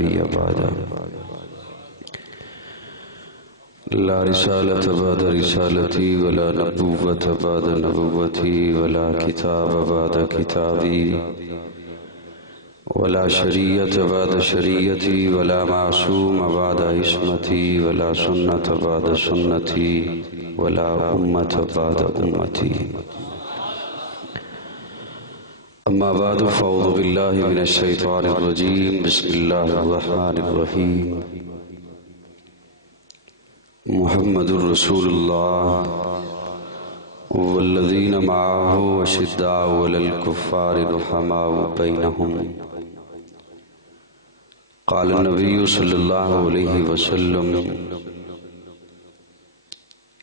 نبي بعده لا رسالة بعد رسالتي ولا نبوة بعد نبوتي ولا كتاب بعد كتابي ولا شريعة بعد شريعتي ولا معصوم بعد عصمتي ولا سنة بعد سنتي ولا أمة بعد أمتي أما بعد فأعوذ بالله من الشيطان الرجيم بسم الله الرحمن الرحيم محمد رسول الله والذين معه أشداء على الكفار رحماء بينهم قال النبي صلى الله عليه وسلم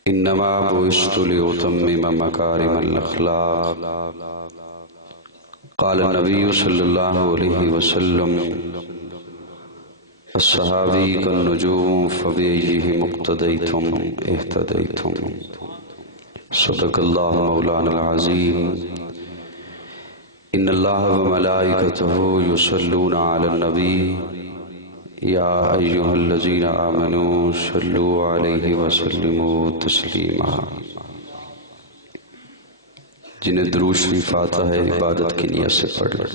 إنما بعثت لأتمم مكارم الأخلاق قال النبي صلى الله عليه وسلم الصحابي كالنجوم فبأيهم اقتديتم اهتديتم صدق الله مولانا العظيم إن الله وملائكته يصلون على النبي يا أيها الذين آمنوا صلوا عليه وسلموا تسليما جنہیں درود شریف آتا ہے عبادت کی نیت سے پڑھ لیں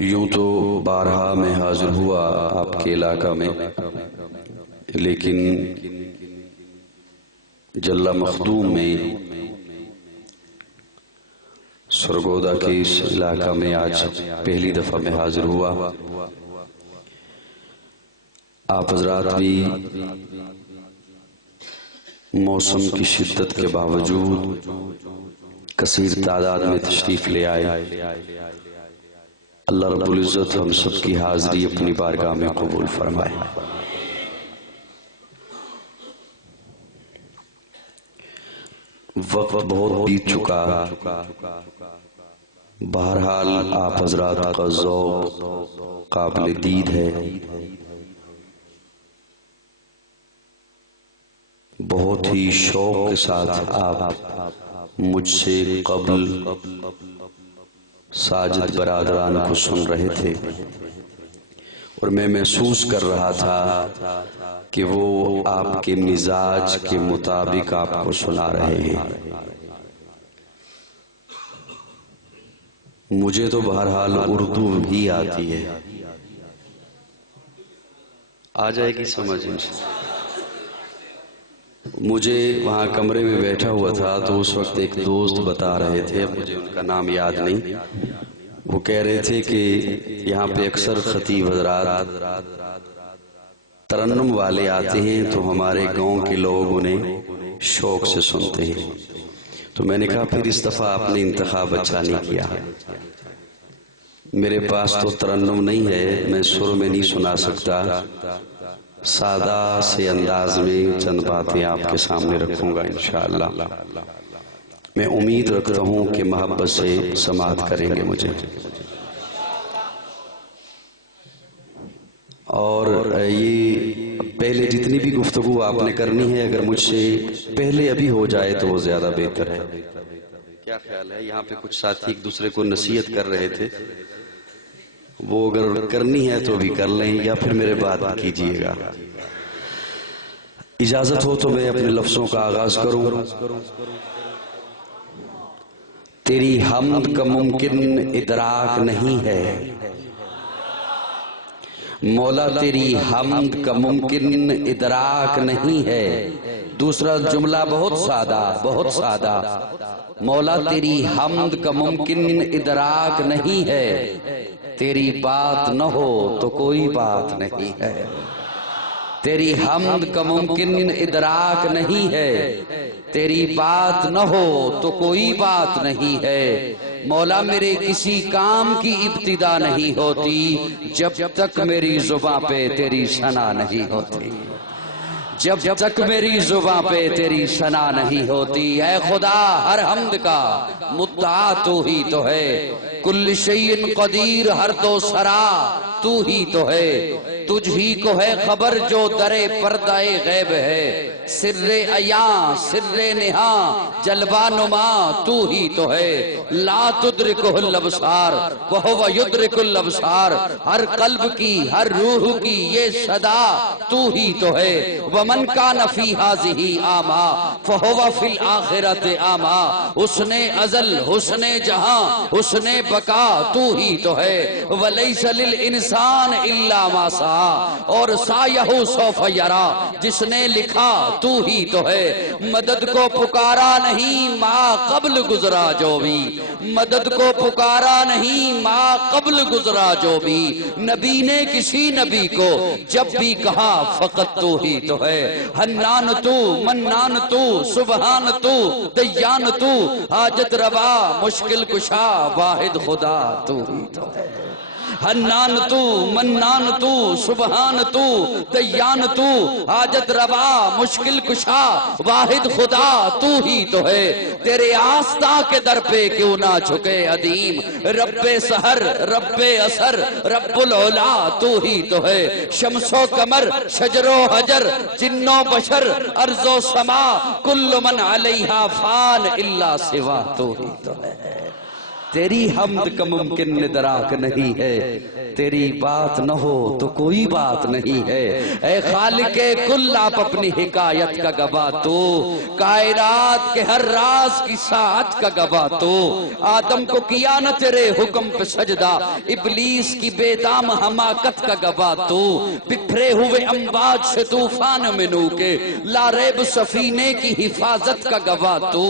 یوں تو بارہا میں حاضر ہوا آپ کے علاقہ میں، لیکن جلہ مخدوم میں سرگودا کے اس علاقہ میں آج پہلی دفعہ میں حاضر ہوا۔ آپ حضرات بھی موسم کی شدت کے باوجود کثیر تعداد میں تشریف لے آئے۔ اللہ رب العزت ہم سب کی حاضری اپنی بارگاہ میں قبول فرمائے۔ وقت بہت بیت چکا، بہرحال آپ حضرات کا ذوق قابل دید ہے۔ بہت ہی شوق کے ساتھ آپ مجھ سے قبل ساجد برادران کو سن رہے تھے، اور میں محسوس کر رہا تھا کہ وہ آپ کے مزاج کے مطابق آپ کو سنا رہے ہیں۔ مجھے تو بہرحال اردو بھی آتی ہے، آ جائے گی سمجھ انشاءاللہ۔ مجھے وہاں کمرے میں بیٹھا ہوا تھا تو اس وقت ایک دوست بتا رہے تھے، مجھے ان کا نام یاد نہیں، وہ کہہ رہے تھے کہ یہاں پہ اکثر خطیب حضرات ترنم والے آتے ہیں تو ہمارے گاؤں کے لوگ انہیں شوق سے سنتے ہیں۔ تو میں نے کہا پھر اس دفعہ آپ نے انتخاب اچھا نہیں کیا، میرے پاس تو ترنم نہیں ہے، میں سر میں نہیں سنا سکتا، سادہ سے انداز میں چند باتیں آپ کے سامنے رکھوں گا انشاءاللہ۔ میں امید رکھتا ہوں کہ محبت سے سماعت کریں گے مجھے۔ اور یہ پہلے جتنی بھی گفتگو آپ نے کرنی ہے اگر مجھ سے پہلے ابھی ہو جائے تو وہ زیادہ بہتر ہے۔ کیا خیال ہے؟ یہاں پہ کچھ ساتھی ایک دوسرے کو نصیحت کر رہے تھے، وہ اگر کرنی ہے تو بھی کر لیں یا پھر میرے بات کیجئے گا۔ اجازت ہو تو میں اپنے لفظوں کا آغاز کروں۔ تیری حمد کا ممکن ادراک نہیں ہے مولا، تیری حمد کا ممکن ادراک نہیں ہے۔ دوسرا جملہ بہت سادہ، مولا تیری حمد کا ممکن ادراک نہیں ہے، تیری بات نہ ہو تو کوئی بات نہیں ہے۔ تیری حمد کا ممکن ادراک نہیں ہے، تیری بات نہ ہو تو کوئی بات نہیں ہے۔ مولا میرے کسی کام کی ابتدا نہیں ہوتی جب تک میری زباں پہ تیری ثنا نہیں ہوتی، جب تک میری زباں پہ تیری ثنا نہیں ہوتی، اے خدا ہر حمد کا مدعا تو ہی تو ہے، کل شیء قدیر ہر دو سرا تو ہی تو ہے، تجھ ہی کو ہے خبر جو در پردہ غیب ہے، سر عیاں سر نہاں جلوہ نما تو ہی تو ہے، لا تدرکہ الابصار وہو یدرک الابصار، ہر قلب کی ہر روح کی یہ صدا تو ہی تو ہے، ومن کان فی ہذہ اعمی فہو فی الآخرۃ اعمی، حسن ازل حسن جہاں حسن بقا تو ہی تو ہے، ولیس للانسان الا ما سعی، اور سعیہ سوف یری، جس نے لکھا تو ہی تو ہے، مدد کو پکارا نہیں ما قبل گزرا جو بھی، مدد کو پکارا نہیں ما قبل گزرا جو بھی، نبی نے کسی نبی کو جب بھی کہا فقط تو ہی تو ہے، حنان تو منان تو سبحان تو دیان تو حاجت روا مشکل کشا واحد خدا تو ہی تو ہے، حنان تو منان تو سبحان تو دیان تو حاجت روا مشکل کشا واحد خدا تو ہی تو ہے، تیرے آستاں کے در پہ کیوں نہ جھکے عدیم، رب سحر رب اثر رب العلا تو ہی تو ہے، شمس و قمر شجر و حجر جن و بشر ارض و سما کل من علیہا فان الا سوا تو ہی تو ہے، تیری حمد کا ممکن ادراک نہیں ہے، تیری بات نہ ہو تو کوئی بات نہیں ہے، اے خالق کل آپ اپنی حکایت کا گواہ تو، کائنات کے ہر راز کی ساعت کا گواہ تو، آدم کو کیا نہ تیرے حکم پہ سجدہ، ابلیس کی بے دام حماقت کا گواہ تو، بکھرے ہوئے امواج سے طوفان میں نو کے لا ریب سفینے کی حفاظت کا گواہ تو،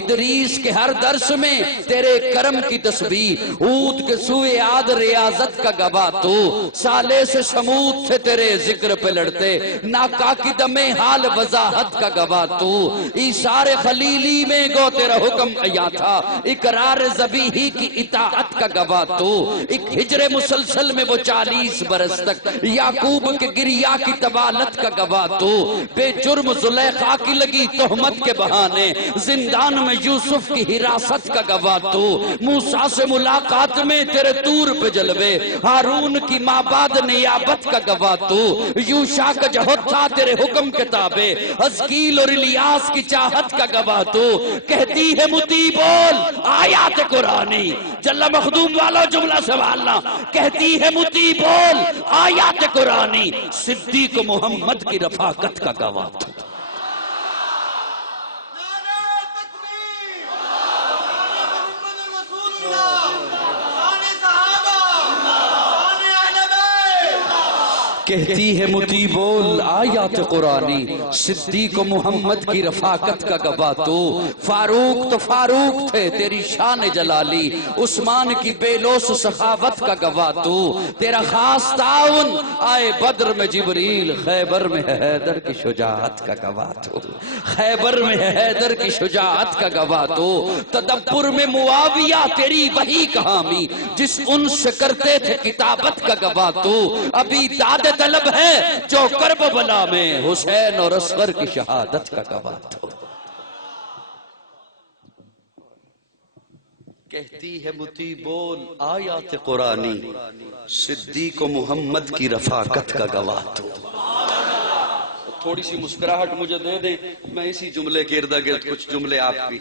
ادریس کے ہر درس میں تیرے کرم کی تسبیح، ہود کے سوئے عاد ریاضت کا گواہ تو، صالح سے سمود سے تیرے ذکر پہ لڑتے ناکا کی دم حال وضاحت کا گواہ تو، ایثار خلیلی میں گو تیرا حکم عیاں تھا، اقرار ذبیحی کی اطاعت کا گواہ تو، ایک ہجر مسلسل میں وہ 40 برس تک یعقوب کے گریہ کی طوالت کا گواہ تو، بے جرم زلیخا کی لگی تہمت کے بہانے زندان میں یوسف کی حراست کا گواہ تو، موسیٰ سے ملاقات میں تیرے طور پہ جلوے ہارون کی مابعد نیابت کا گواہ تو، یوشع کا جہد تھا تیرے حکم کے تابع حزقیل اور الیاس کی چاہت کا گواہ تو، کہتی ہے متی بول آیات قرآنی، جل مخدوم والا جملہ سوالنا، کہتی ہے متی بول آیات قرآنی، صدیق محمد کی رفاقت کا گواہ تو، کہتی ہے متی بول آیات قرآنی، صدیق محمد کی رفاقت کا گواہ تو، فاروق تو فاروق تھے تیری شان جلالی، عثمان کی بے لوث سخاوت کا گواہ تو، تیرا خاص تعاون آئے بدر میں جبریل، خیبر میں ہے حیدر کی شجاعت کا گواہ تو، خیبر میں ہے حیدر کی شجاعت کا گواہ تو، تدبر میں معاویہ تیری وحی کہامی، جس انس سے کرتے تھے کتابت کا گواہ تو، ابھی داد طلب ہے جو کرب بلا میں حسین اور اصغر کی شہادت کا گواہ تو، کہتی ہے متی بول آیات قرآنی، صدیق و محمد کی رفاقت کا گواہ تو، تھوڑی سی مسکراہٹ مجھے دے دیں، میں اسی جملے کے ارد گرد کچھ جملے آپ کی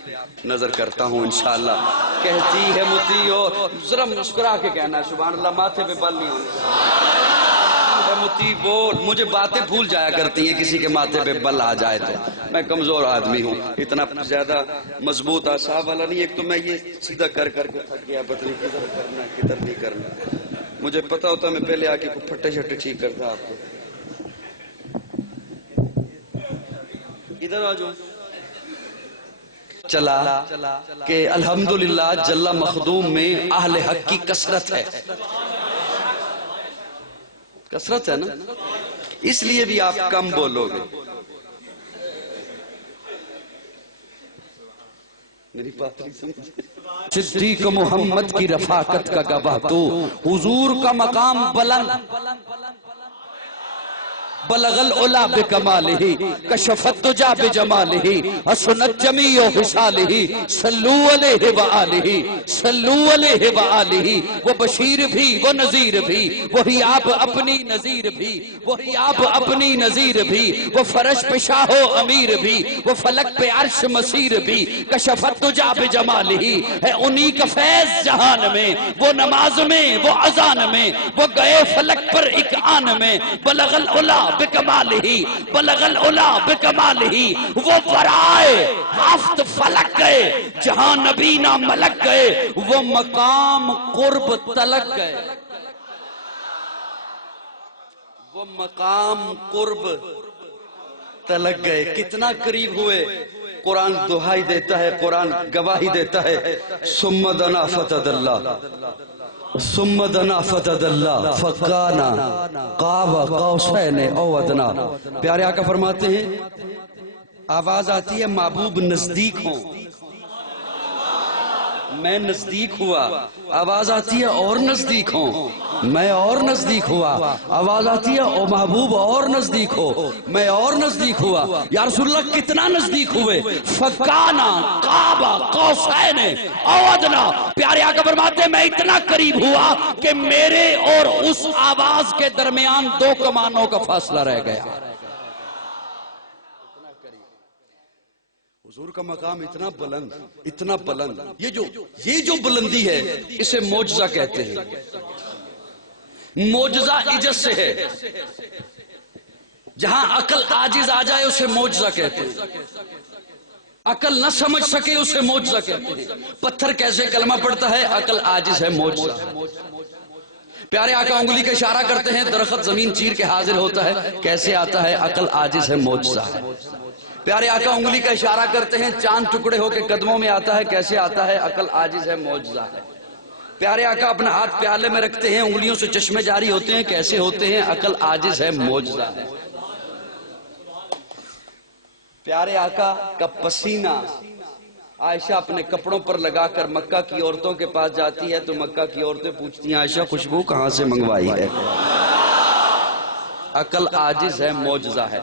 نظر کرتا ہوں انشاءاللہ، کہتی ہے متی اور ذرا مسکرا کے کہنا سبحان اللہ، ماتھے پہ بل نہیں ہونے متی بول، مجھے باتیں بھول جایا کرتی ہیں کسی کے ماتھے پہ بل آ جائے تو، میں کمزور آدمی ہوں، اتنا زیادہ مضبوط اعصاب والا نہیں، ایک تو میں یہ سیدھا کر کے تھک گیا، پتہ نہیں کدھر کرنا کدھر نہیں کرنا، مجھے پتا ہوتا میں پہلے آ کے پھٹے شٹے ٹھیک کرتا آپ کو، ادھر آ جاؤ چلا کہ الحمدللہ جل مخدوم میں اہل حق کی کثرت ہے، کثرت ہے نا، اس لیے بھی آپ کم بولو گے، میری بات نہیں سمجھ، صدیق محمد کی رفاقت کا گواہ تو، حضور کا مقام بلند، بلغ العلا بکمالہ کشف الدجا بجمالہ حسنت جمیع خصالہ صلو علیہ وآلہ صلو علیہ وآلہ. وہ بشیر بھی وہ نذیر بھی وہی آپ اپنی نذیر بھی وہی آپ اپنی نذیر بھی. وہ فرش پہ شاہ و امیر بھی وہ فلک پہ عرش مسیر بھی. کشف الدجا بجمالہ ہے انہی کا فیض جہان میں. وہ نماز میں وہ اذان میں وہ گئے فلک پر ایک آن میں. بلغ العلا بکمالہ بلغ العلا بکمالہ. وہ ورائے ہفت فلک گئے جہاں نبی نہ ملک گئے. وہ مقام قرب تلک گئے وہ مقام قرب تلک گئے. کتنا قریب ہوئے. قرآن دہائی دیتا ہے قرآن گواہی دیتا ہے. ثم دنا فتدلی ثم دنا فتدلی فکانا قاب قوسین او ادنا. پیارے آقا فرماتے ہیں آواز آتی ہے محبوب نزدیک ہوں میں نزدیک ہوا. آواز آتی ہے اور نزدیک ہوں میں اور نزدیک ہوا. آواز آتی ہے او محبوب اور نزدیک ہو میں اور نزدیک ہوا. یا رسول اللہ کتنا نزدیک ہوئے. فکانا قاب قوسین او ادنا. پیارے آقا فرماتے ہیں میں اتنا قریب ہوا کہ میرے اور اس آواز کے درمیان 2 کمانوں کا فاصلہ رہ گیا. حضور کا مقام اتنا بلند یہ جو بلندی ہے اسے معجزہ کہتے ہیں. معجزہ عجز سے ہے. جہاں عقل عاجز آ جائے اسے معجزہ کہتے ہیں. عقل نہ سمجھ سکے اسے معجزہ کہتے ہیں. پتھر کیسے کلمہ پڑھتا ہے عقل عاجز ہے معجزہ. پیارے آقا انگلی کا اشارہ کرتے ہیں درخت زمین چیر کے حاضر ہوتا ہے کیسے آتا ہے عقل عاجز ہے معجزہ ہے. پیارے آقا انگلی کا اشارہ کرتے ہیں چاند ٹکڑے ہو کے قدموں میں آتا ہے کیسے آتا ہے عقل عاجز ہے معجزہ ہے. پیارے آقا اپنا ہاتھ پیالے میں رکھتے ہیں انگلیوں سے چشمے جاری ہوتے ہیں کیسے ہوتے ہیں عقل عاجز ہے معجزہ ہے. پیارے آقا کا پسینہ عائشہ اپنے کپڑوں پر لگا کر مکہ کی عورتوں کے پاس جاتی ہے تو مکہ کی عورتیں پوچھتی ہیں عائشہ خوشبو کہاں سے منگوائی ہے. عقل عاجز ہے معجزہ ہے.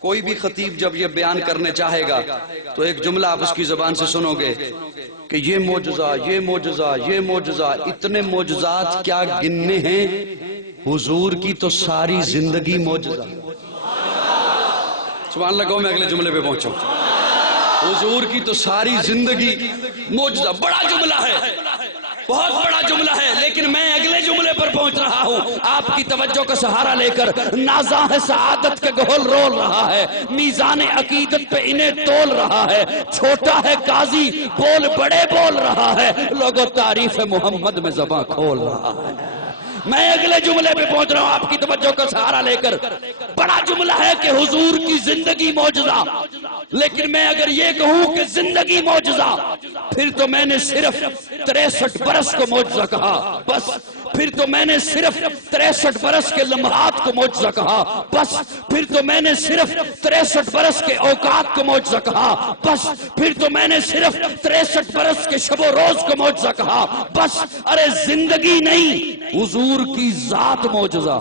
کوئی بھی خطیب جب یہ بیان کرنے چاہے گا تو ایک جملہ آپ اس کی زبان سے سنو گے کہ یہ معجزہ یہ معجزہ یہ معجزہ. اتنے معجزات کیا گننے ہیں. حضور کی تو ساری زندگی معجزہ. سبحان اللہ کہو میں اگلے جملے پہ پہنچوں. حضور کی تو ساری زندگی معجزہ. بڑا جملہ ہے بہت بڑا جملہ ہے لیکن میں اگلے جملے پر پہنچ رہا ہوں. آپ کی توجہ کا سہارا لے کر نازاں ہے سعادت کے گہل رول رہا ہے. میزان عقیدت پہ انہیں تول رہا ہے. چھوٹا ہے قاضی بول بڑے بول رہا ہے. لوگوں تعریف محمد میں زباں کھول رہا ہے. میں اگلے جملے پہ پہنچ رہا ہوں آپ کی توجہ کا سہارا لے کر. بڑا جملہ ہے کہ حضور کی زندگی معجزہ. لیکن میں اگر یہ کہوں کہ زندگی معجزہ پھر تو میں نے صرف 63 برس کو معجزہ کہا بس. پھر تو میں نے صرف 63 برس کے لمحات کو معجزہ کہا بس. پھر تو میں نے صرف 63 برس کے اوقات کو معجزہ کہا بس. پھر تو میں نے صرف 63 برس کے شب و روز کو معجزہ کہا بس. ارے زندگی نہیں حضور کی ذات معجزہ.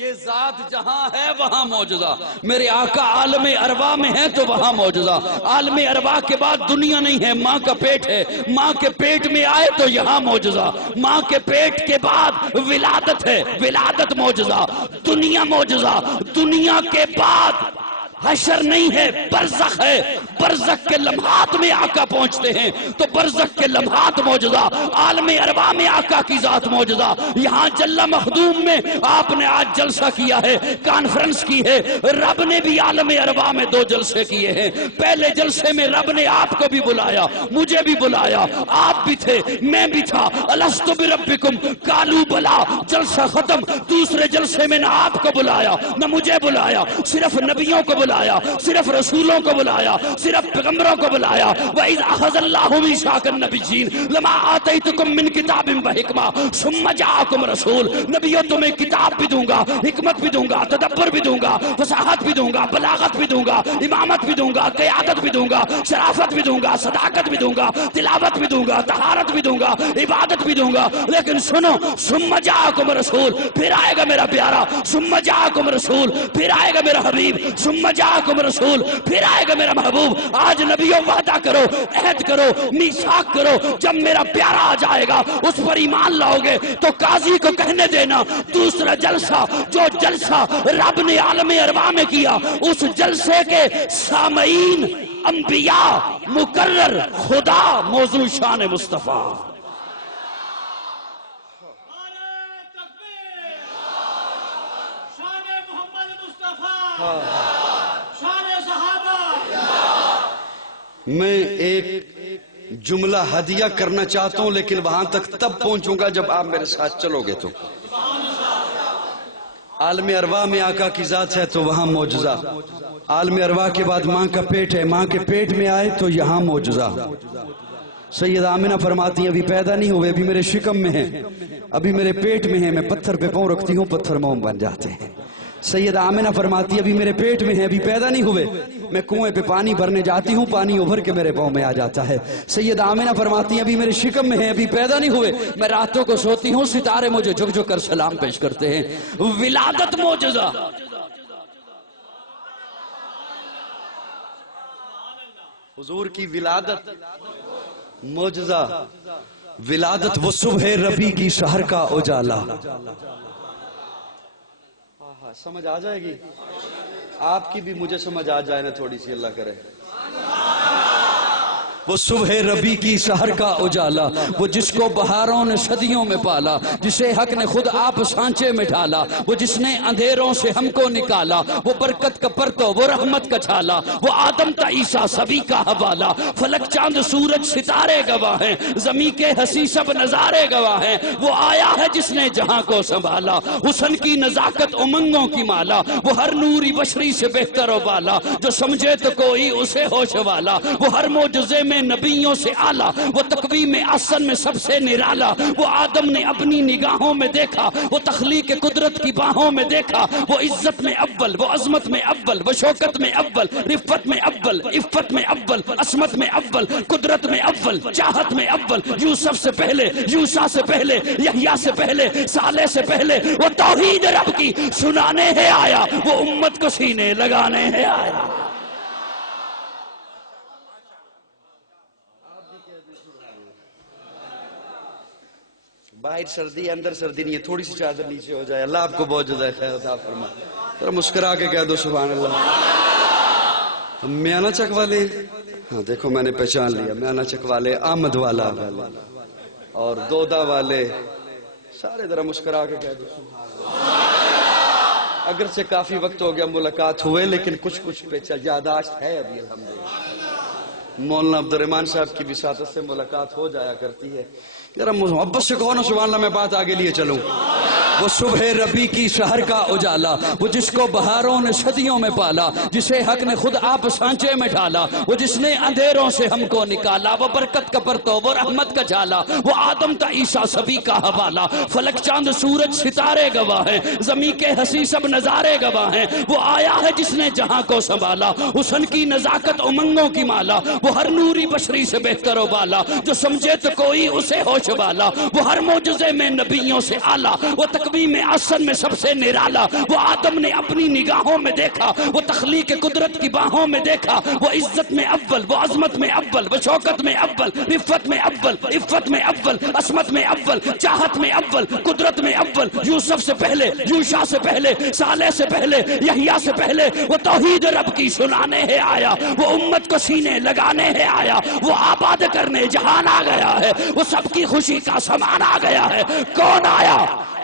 یہ ذات جہاں ہے وہاں معجزہ. میرے آقا عالم ارواح میں ہے تو وہاں معجزہ. عالم ارواح کے بعد دنیا نہیں ہے ماں کا پیٹ ہے. ماں کے پیٹ میں آئے تو یہاں معجزہ. ماں کے پیٹ کے بعد ولادت ہے ولادت معجزہ. دنیا معجزہ. دنیا کے بعد حشر نہیں ہے برزخ ہے. برزخ کے لمحات میں آقا پہنچتے ہیں تو برزخ کے لمحات معجزہ. عالم ارواح میں آقا کی ذات معجزہ. یہاں جلہ مخدوم میں آپ نے آج جلسہ کیا ہے کانفرنس کی ہے. رب نے بھی عالم ارواح میں 2 جلسے کیے ہیں. پہلے جلسے میں رب نے آپ کو بھی بلایا مجھے بھی بلایا. آپ بھی تھے میں بھی تھا. الستو بربکم قالوا بلا. جلسہ ختم. دوسرے جلسے میں نہ آپ کو بلایا نہ مجھے بلایا صرف نبیوں کو بلایا. بلایا، صرف رسولوں کو بلایا، صرف پیغمبروں کو بلایا۔ وَإِذْ أَخَذَ اللَّهُ مِيثَاقَ النَّبِيِّينَ لَمَا آتَيْتُكُم مِّن كِتَابٍ وَحِکْمَةٍ ثُمَّ جَاءَكُمْ رَسُولٌ، نبیوں تمہیں کتاب بھی دوں گا، حکمت بھی دوں گا، تدبر بھی دوں گا، فصاحت بھی دوں گا، بلاغت بھی دوں گا، امامت بھی دوں گا، قیادت بھی دوں گا، شرافت بھی دوں گا، صداقت بھی دوں گا، تلاوت بھی دوں گا، طہارت بھی دوں گا، عبادت بھی دوں گا۔ لیکن سنو، ثم جاءکم رسول، پھر آئے گا میرا پیارا، ثم جاءکم رسول، پھر آئے گا میرا حبیب، ثم جاءکم رسول، پھر آئے گا میرا محبوب۔ آج نبیوں وعدہ کرو، عہد کرو، میثاق کرو، جب میرا پیارا آ جائے گا اس پر ایمان لاؤ گے تو قاضی کو کہنے دینا دوسرا جلسہ، جو جلسہ رب نے عالم ارواح میں کیا، اس جلسے کے سامعین انبیاء، مقرر، خدا، موضوع شان مصطفیٰ۔ میں ایک جملہ ہدیہ کرنا چاہتا ہوں، لیکن وہاں تک تب پہنچوں گا جب آپ میرے ساتھ چلو گے۔ تو عالم ارواح میں آقا کی ذات ہے تو وہاں معجزہ، عالم ارواح کے بعد ماں کا پیٹ ہے، ماں کے پیٹ میں آئے تو یہاں معجزہ۔ سید آمنہ فرماتی ہیں ابھی پیدا نہیں ہوئے، ابھی میرے شکم میں ہیں، ابھی میرے پیٹ میں ہیں، میں پتھر پہ پاؤں رکھتی ہوں، پتھر موم بن جاتے ہیں۔ سید آمنہ فرماتی ہے ابھی میرے پیٹ میں ہیں، ابھی پیدا نہیں ہوئے، میں کنویں پہ پانی بھرنے جاتی ہوں، پانی ابھر کے میرے پاؤں میں آ جاتا ہے۔ سید آمنہ فرماتی ہے ابھی میرے شکم میں ہیں، ابھی پیدا نہیں ہوئے، میں راتوں کو سوتی ہوں، ستارے مجھے جھک جھک کر سلام پیش کرتے ہیں۔ ولادت معجزہ، حضور کی ولادت معجزہ، ولادت وہ صبح ربی کی سحر کا اجالا۔ سمجھ آ جائے گی آپ کی بھی، مجھے سمجھ آ جائے نا تھوڑی سی، اللہ کرے۔ وہ صبح ربی کی سحر کا اجالا، وہ جس کو بہاروں نے صدیوں میں پالا، جسے حق نے خود آپ سانچے میں ڈالا، وہ جس نے اندھیروں سے ہم کو نکالا، وہ برکت کا پرتو، وہ رحمت کا چھالا، وہ آدم تا عیسیٰ سبھی کا حوالہ۔ فلک چاند سورج ستارے گواہ ہیں، زمین کے ہنسی سب نظارے گواہ ہیں، وہ آیا ہے جس نے جہاں کو سنبھالا، حسن کی نزاکت امنگوں کی مالا، وہ ہر نوری بشری سے بہتر و بالا، جو سمجھے تو کوئی اسے ہوش والا، وہ ہر معجزے میں نبیوں سے آلہ، وہ تقویم احسن میں سب سے نرالا، وہ آدم نے اپنی نگاہوں میں دیکھا، وہ تخلیق قدرت کی باہوں میں دیکھا، وہ عزت میں اول، وہ عظمت میں اول، وہ شوکت میں اول، رفت میں اول، عفت میں اول، عصمت میں اول، قدرت میں اول، چاہت میں اول، یوسف سے پہلے، یوشع سے پہلے، یحییٰ سے پہلے، صالح سے پہلے، وہ توحید رب کی سنانے ہے آیا، وہ امت کو سینے لگانے ہے آیا۔ باہر سردی ہے، اندر سردی نہیں ہے، تھوڑی سی چادر نیچے ہو جائے، اللہ آپ کو بہت جزائے خیر عطا فرمائے۔ ذرا مسکرا کے کہہ دو سبحان اللہ۔ میانہ چک والے، ہاں دیکھو میں نے پہچان لیا، میانہ چک والے، آمد والا اور دودا والے، سارے ذرا مسکرا کے کہہ دو سبحان اللہ۔ اگرچہ کافی وقت ہو گیا ملاقات ہوئے، لیکن کچھ پہ یاداشت ہے ابھی الحمدللہ۔ مولانا عبدالرحمن صاحب کی وساطت سے ملاقات ہو جایا کرتی ہے۔ ذرا محبت سے کہو نا سبحان اللہ، میں بات آگے لیے چلوں۔ وہ صبح ربی کی سحر کا اجالا، وہ جس کو بہاروں نے صدیوں میں پالا، جسے حق نے خود آپ سانچے میں ڈالا، وہ جس نے اندھیروں سے ہم کو نکالا، وہ برکت کا پرتو، وہ رحمت کا جھالا، وہ آدم تا عیسیٰ سبھی کا حوالہ۔ فلک چاند سورج ستارے گواہ ہیں، زمین کے ہنسی سب نظارے گواہ ہیں، وہ آیا ہے جس نے جہاں کو سنبھالا، حسن کی نزاکت امنگوں کی مالا، وہ ہر نوری بشری سے بہتر و بالا، جو سمجھے تو کوئی اسے ہوش والا، وہ ہر معجزے میں نبیوں سے آلہ، وہ تقویم احسن میں سب سے نرالا، وہ آدم نے اپنی نگاہوں میں دیکھا، وہ تخلیق قدرت کی باہوں میں دیکھا، وہ عزت میں اول، وہ عظمت میں اول، وہ شوکت میں اول، رفت میں اول، عفت میں اول، عصمت میں اول، چاہت میں اول، قدرت میں اول، یوسف سے پہلے، یوشع سے پہلے، صالح سے پہلے، یحییٰ سے پہلے، وہ توحید رب کی سنانے ہے آیا، وہ امت کو سینے لگانے ہے آیا، وہ آباد کرنے جہان آ گیا ہے، وہ سب کی خوشی کا سامان آ گیا ہے۔ کون آیا؟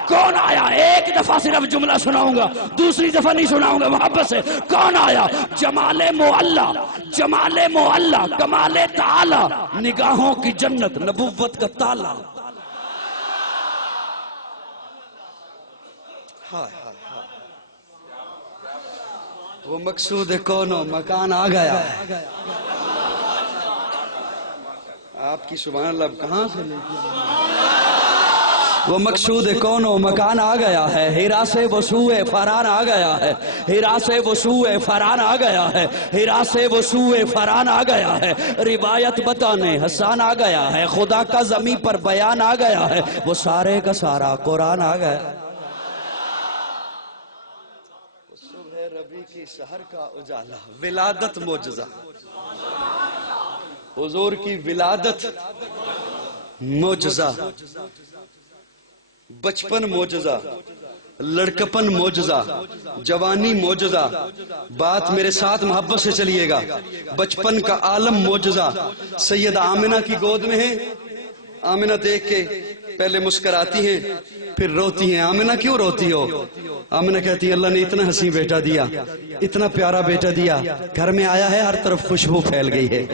کون آیا؟ ایک دفعہ صرف جملہ سناؤں گا، دوسری دفعہ نہیں سناؤں گا، محبت سے۔ کون آیا؟ جمال معلا، جمال معلا، کمال تعالی، نگاہوں کی جنت، نبوت کا تالا۔ وہ مقصود کون و مکان آ گیا ہے. آپ کی سبحان اللہ کہاں سے لے کے وہ مقصود کون و مکان آ گیا ہے. ہیرا سے وسوع فران آ گیا ہے. ہیرا سے وسوع فران آ گیا ہے. ہیرا سے وسوع فران آ گیا ہے. روایت بتانے حسان آ گیا ہے. خدا کا زمین پر بیان آ گیا ہے. وہ سارے کا سارا قرآن آ گیا. صبح ربی کی سحر کا اجالا ولادت معجزہ. حضور کی ولادت معجزہ. بچپن معجزہ, لڑکپن معجزہ, جوانی معجزہ. بات میرے ساتھ محبت سے چلیے گا. بچپن کا عالم معجزہ. سیدہ آمنہ کی گود میں ہے. آمنہ دیکھ کے پہلے مسکراتی ہیں پھر روتی ہیں. آمنہ کیوں روتی ہو؟ آمنہ کہتی ہے اللہ نے اتنا حسین بیٹا دیا, اتنا پیارا بیٹا دیا, گھر میں آیا ہے ہر طرف خوشبو پھیل گئی ہے,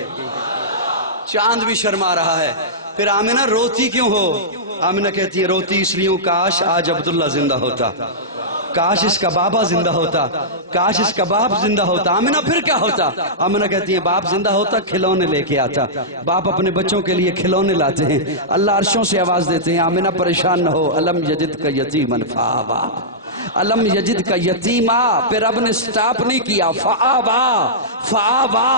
چاند بھی شرما رہا ہے. پھر آمنہ روتی کیوں ہو؟ آمنہ کہتی ہے روتی اس لیے کاش آج عبداللہ زندہ ہوتا, کاش اس کا بابا زندہ ہوتا, کاش اس کا باپ زندہ ہوتا. آمنہ پھر کیا ہوتا؟ آمنہ کہتی ہے باپ زندہ ہوتا کھلونے لے کے آتا. باپ اپنے بچوں کے لیے کھلونے لاتے ہیں. اللہ عرشوں سے آواز دیتے ہیں آمنہ پریشان نہ ہو. الم یجد کا یتیمن فآوا, الم یجد کا یتیما. پھر رب نے سٹاپ نہیں کیا, فآوا فآوا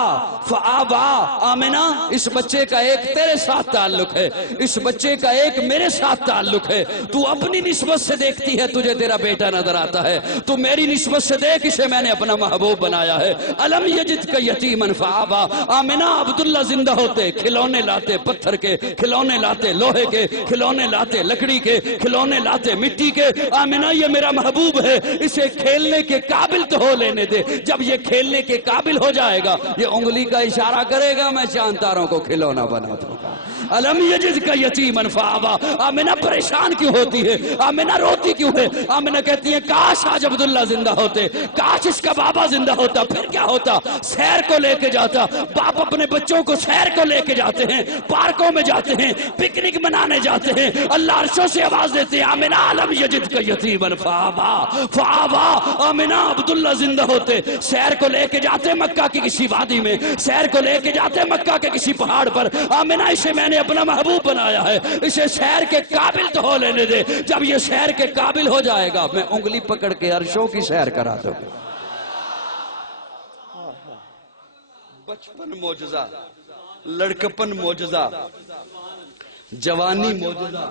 فآوا. آمنہ اس بچے کا ایک تیرے ساتھ تعلق ہے, اس بچے کا ایک میرے ساتھ تعلق ہے. تو اپنی نسبت سے دیکھتی ہے تجھے تیرا بیٹا نظر آتا ہے, تو میری نسبت سے دیکھ اسے میں نے اپنا محبوب بنایا ہے. الم یجد کا یتیمن فآوا. آمنہ عبداللہ زندہ ہوتے کھلونے لاتے, پتھر کے کھلونے لاتے, لوہے کے کھلونے لاتے, لکڑی کے کھلونے لاتے, مٹی کے. آمنہ یہ میرا محبوب ہے, اسے کھیلنے کے قابل تو ہو لینے دے. جب یہ کھیلنے کے قابل ہو جائے گا یہ انگلی کا اشارہ کرے گا, میں چاند تاروں کو کھلونا بنا دوں گا. الم یجد کا یتیمن فآوا. آمنہ پریشان کیوں ہوتی ہے؟ آمنہ روتی کیوں ہے؟ آمنہ کہتی ہے کاش آج عبداللہ زندہ ہوتے, کاش اس کا بابا زندہ ہوتا. پھر کیا ہوتا؟ سیر کو لے کے جاتا. باپ اپنے بچوں کو سیر کو لے کے جاتے ہیں, پارکوں میں جاتے ہیں, پکنک منانے جاتے ہیں. اللہ عرشوں سے آواز دیتے ہیں آمنہ الم یجد کا یتیمن فآوا فآوا. آمنہ عبداللہ زندہ ہوتے سیر کو لے کے جاتے مکہ کی کسی وادی میں, سیر کو لے کے جاتے مکہ کے کسی پہاڑ پر. آمنہ اسے میں نے اپنا محبوب بنایا ہے, اسے سیر کے قابل تو ہو لینے دے. جب یہ سیر کے قابل ہو جائے گا میں انگلی پکڑ کے عرشوں کی سیر کرا دوں گا. بچپن معجزہ, لڑکپن معجزہ, جوانی معجزہ.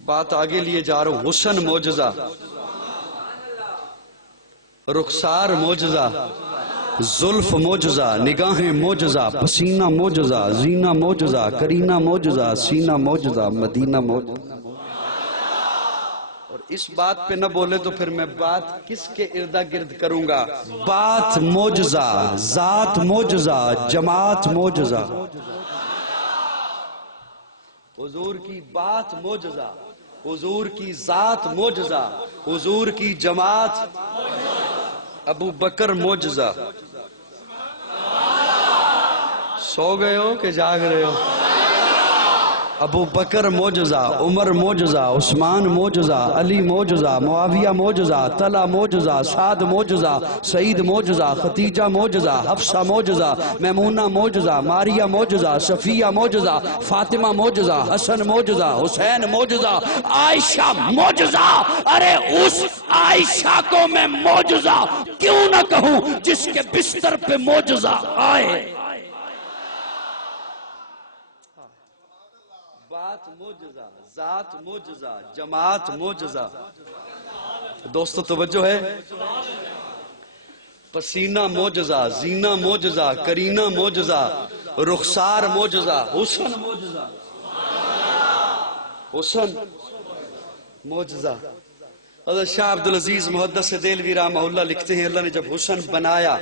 بات آگے لیے جا رہا ہوں. حسن معجزہ, رخسار معجزہ, زلف معجزہ, نگاہیں معجزہ, پسینہ معجزہ, زینہ معجزہ, کرینہ معجزہ, سینہ معجزہ, مدینہ معجزہ. اور اس بات پہ نہ بولے تو پھر میں بات کس کے اردا گرد کروں گا؟ بات معجزہ, ذات معجزہ, جماعت معجزہ. حضور کی بات معجزہ, حضور کی ذات معجزہ, حضور کی جماعت. ابو بکر معجزہ. سو گئے ہو کہ جاگ رہے ہو؟ ابو بکر معجزہ, عمر معجزہ, عثمان معجزہ, علی معجزہ, معاویہ معجزہ, طلحہ معجزہ, سعد معجزہ, سعید معجزہ, خدیجہ معجزہ, حفصہ معجزہ, میمونہ معجزہ, ماریہ معجزہ, صفیہ معجزہ, فاطمہ معجزہ, حسن معجزہ, حسین معجزہ, عائشہ معجزہ. ارے اس عائشہ کو میں معجزہ کیوں نہ کہوں جس کے بستر پہ معجزہ آئے. بات معجزہ, ذات معجزہ, جماعت معجزہ. دوستو توجہ ہے. پسینہ معجزہ, زینہ معجزہ, کرینہ معجزہ, رخسار معجزہ, حسن معجزہ, حسن معجزہ. حضرت شاہ عبدالعزیز محدث دہلوی رحمہ اللہ لکھتے ہیں اللہ نے جب حسن بنایا,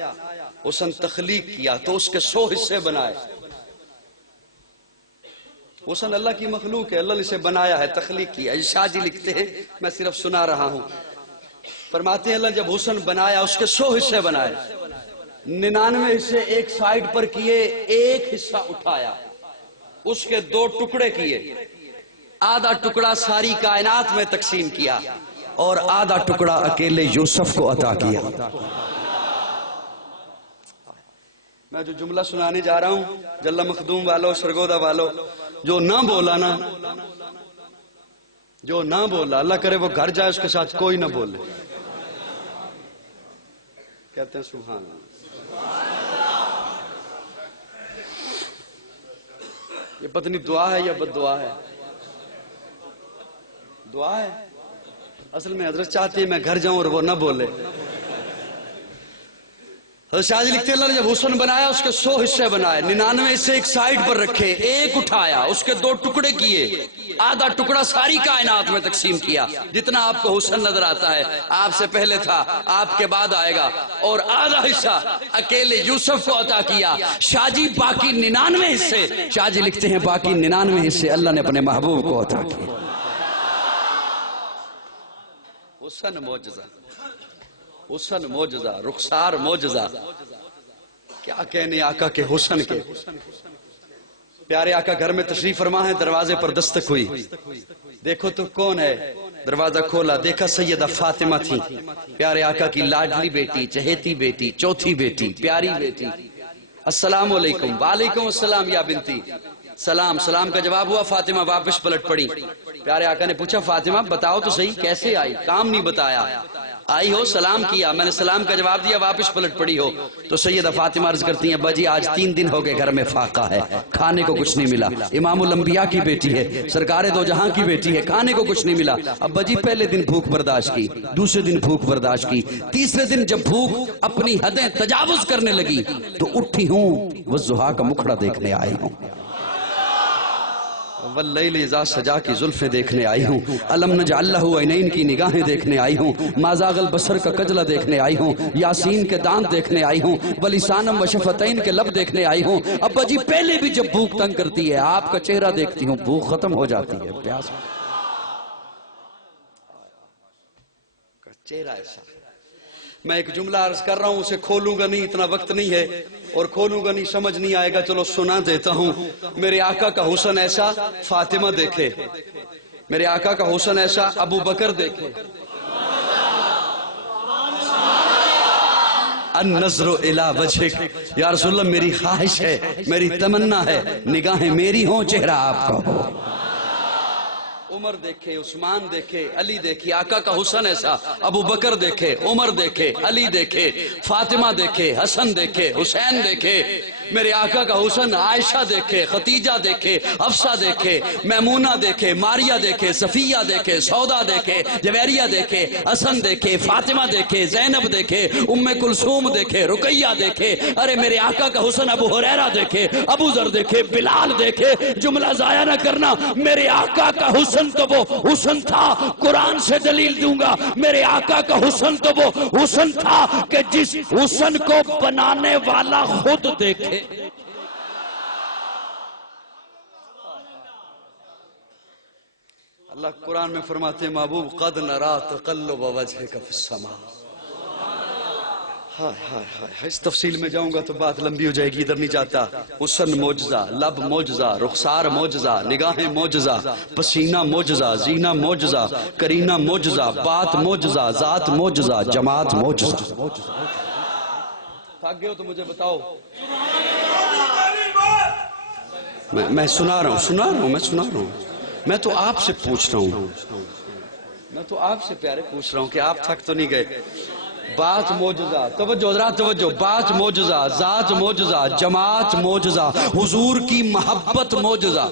حسن تخلیق کیا تو اس کے 100 حصے بنائے. حسن اللہ کی مخلوق ہے, اللہ نے اسے بنایا ہے, تخلیق کیا. شاہ جی لکھتے ہیں, میں صرف سنا رہا ہوں, فرماتے ہیں اللہ جب حسن بنایا اس کے 100 حصے بنائے, 99 حصے ایک سائیڈ پر کیے, ایک حصہ اٹھایا, اس کے 2 ٹکڑے کیے, آدھا ٹکڑا ساری کائنات میں تقسیم کیا, اور آدھا ٹکڑا اکیلے یوسف کو عطا کیا۔ میں جو جملہ سنانے جا رہا ہوں جلہ مخدوم والو، سرگودا والو، جو نہ بولا نا، جو نہ بولا، اللہ کرے وہ گھر جائے اس کے ساتھ کوئی نہ بولے۔ کہتے ہیں سبحان اللہ۔ یہ پتنی دعا ہے یا بد دعا ہے؟ دعا ہے۔ اصل میں حضرت چاہتے ہیں میں گھر جاؤں اور وہ نہ بولے۔ حضرت شاہ جی لکھتے ہیں اللہ نے جب حسن بنایا اس کے 100 حصے بنائے، 99 حصے ایک سائیڈ پر رکھے، ایک اٹھایا، اس کے 2 ٹکڑے کیے، آدھا ٹکڑا ساری کائنات میں تقسیم کیا۔ جتنا آپ کو حسن نظر آتا ہے آپ سے پہلے تھا، آپ کے بعد آئے گا، اور آدھا حصہ اکیلے یوسف کو عطا کیا۔ شاہ جی باقی 99 حصے، شاہ جی لکھتے ہیں باقی 99 حصے اللہ نے اپنے محبوب کو عطا کیا۔ حسن معجزہ، حسن معجزہ، رخسار معجزہ، کیا کہنے آقا کے حسن کے۔ پیارے آقا گھر میں تشریف فرما ہے، دروازے پر دستک ہوئی، دیکھو تو کون ہے؟ دروازہ کھولا، دیکھا سیدہ فاطمہ تھی، پیارے آقا کی لاڈلی بیٹی، چہیتی بیٹی، چوتھی بیٹی، پیاری بیٹی۔ السلام علیکم۔ وعلیکم السلام یا بنتی۔ سلام، سلام کا جواب ہوا، فاطمہ واپس پلٹ پڑی۔ پیارے آقا نے پوچھا فاطمہ بتاؤ تو صحیح کیسے آئی؟ کام نہیں بتایا، آئی ہو، سلام کیا، میں نے سلام کا جواب دیا، واپس پلٹ پڑی ہو۔ تو سیدہ فاطمہ عرض کرتی ہیں ابا جی آج 3 دن ہو گئے گھر میں فاقہ ہے، کھانے کو کچھ نہیں ملا، امام الانبیاء کی بیٹی ہے، سرکار دو جہاں کی بیٹی ہے، کھانے کو کچھ نہیں ملا۔ ابا جی پہلے دن بھوک برداشت کی، دوسرے دن بھوک برداشت کی، تیسرے دن جب بھوک اپنی حدیں تجاوز کرنے لگی تو اٹھی ہوں، والضحیٰ کا مکھڑا دیکھنے آئی ہوں، واللیل اذا سجا کی زلفیں دیکھنے آئی ہوں، علم نجعل لہ عینین کی نگاہیں دیکھنے آئی ہوں، ما زاغ البصر کا کجلہ دیکھنے آئی ہوں، یاسین کے دانت دیکھنے آئی ہوں، ولسانم و شفتین کے لب دیکھنے آئی ہوں۔ ابا جی پہلے بھی جب بھوک تنگ کرتی ہے آپ کا چہرہ دیکھتی ہوں بھوک ختم ہو جاتی ہے، پیاس کا چہرہ ایسا۔ میں ایک جملہ عرض کر رہا ہوں، اسے کھولوں گا نہیں، اتنا وقت نہیں ہے، اور کھولوں گا نہیں سمجھ نہیں آئے گا، چلو سنا دیتا ہوں۔ میرے آقا کا حسن ایسا فاطمہ دیکھے، میرے آقا کا حسن ایسا ابو بکر دیکھے۔ النظر الی وجہک، یا رسول اللہ میری خواہش ہے، میری تمنا ہے نگاہیں میری ہوں چہرہ آپ کا ہو۔ عمر دیکھے، عثمان دیکھے، علی دیکھے، آقا کا حسن ایسا ابو بکر دیکھے، عمر دیکھے، علی دیکھے، فاطمہ دیکھے، حسن دیکھے، حسین دیکھے، میرے آقا کا حسن عائشہ دیکھے، خدیجہ دیکھے، حفصہ دیکھے، میمونہ دیکھے، ماریہ دیکھے، صفیہ دیکھے، سودا دیکھے، جویریہ دیکھے، حسن دیکھے، فاطمہ دیکھے، زینب دیکھے، ام کلثوم دیکھے، رقیہ دیکھے، ارے میرے آقا کا حسن ابو ہریرہ دیکھے، ابو ذر دیکھے، بلال دیکھے۔ جملہ ضائع نہ کرنا، میرے آقا کا حسن تو وہ حسن تھا، قرآن سے دلیل دوں گا، میرے آقا کا حسن تو وہ حسن تھا کہ جس حسن کو بنانے والا خود دیکھے۔ اللہ قرآن میں فرماتے ہیں محبوب قد نرا تقلب وجہک فی السماء۔ اس تفصیل میں جاؤں گا تو بات لمبی ہو جائے گی، ادھر نہیں جاتا۔ حسن معجزہ، لب معجزہ، رخسار معجزہ، نگاہیں معجزہ، پسینہ معجزہ، زینہ معجزہ، کرینہ معجزہ، بات معجزہ، ذات معجزہ، جماعت معجزہ۔ تھک گئے ہو تو مجھے بتاؤ۔ میں سنا رہا ہوں، میں تو آپ سے پوچھ رہا ہوں، میں تو آپ سے پیارے پوچھ رہا ہوں کہ آپ تھک تو نہیں گئے۔ بات معجزہ، توجہ حضرات توجہ، بات معجزہ، ذات معجزہ، جماعت معجزہ، حضور کی محبت معجزہ،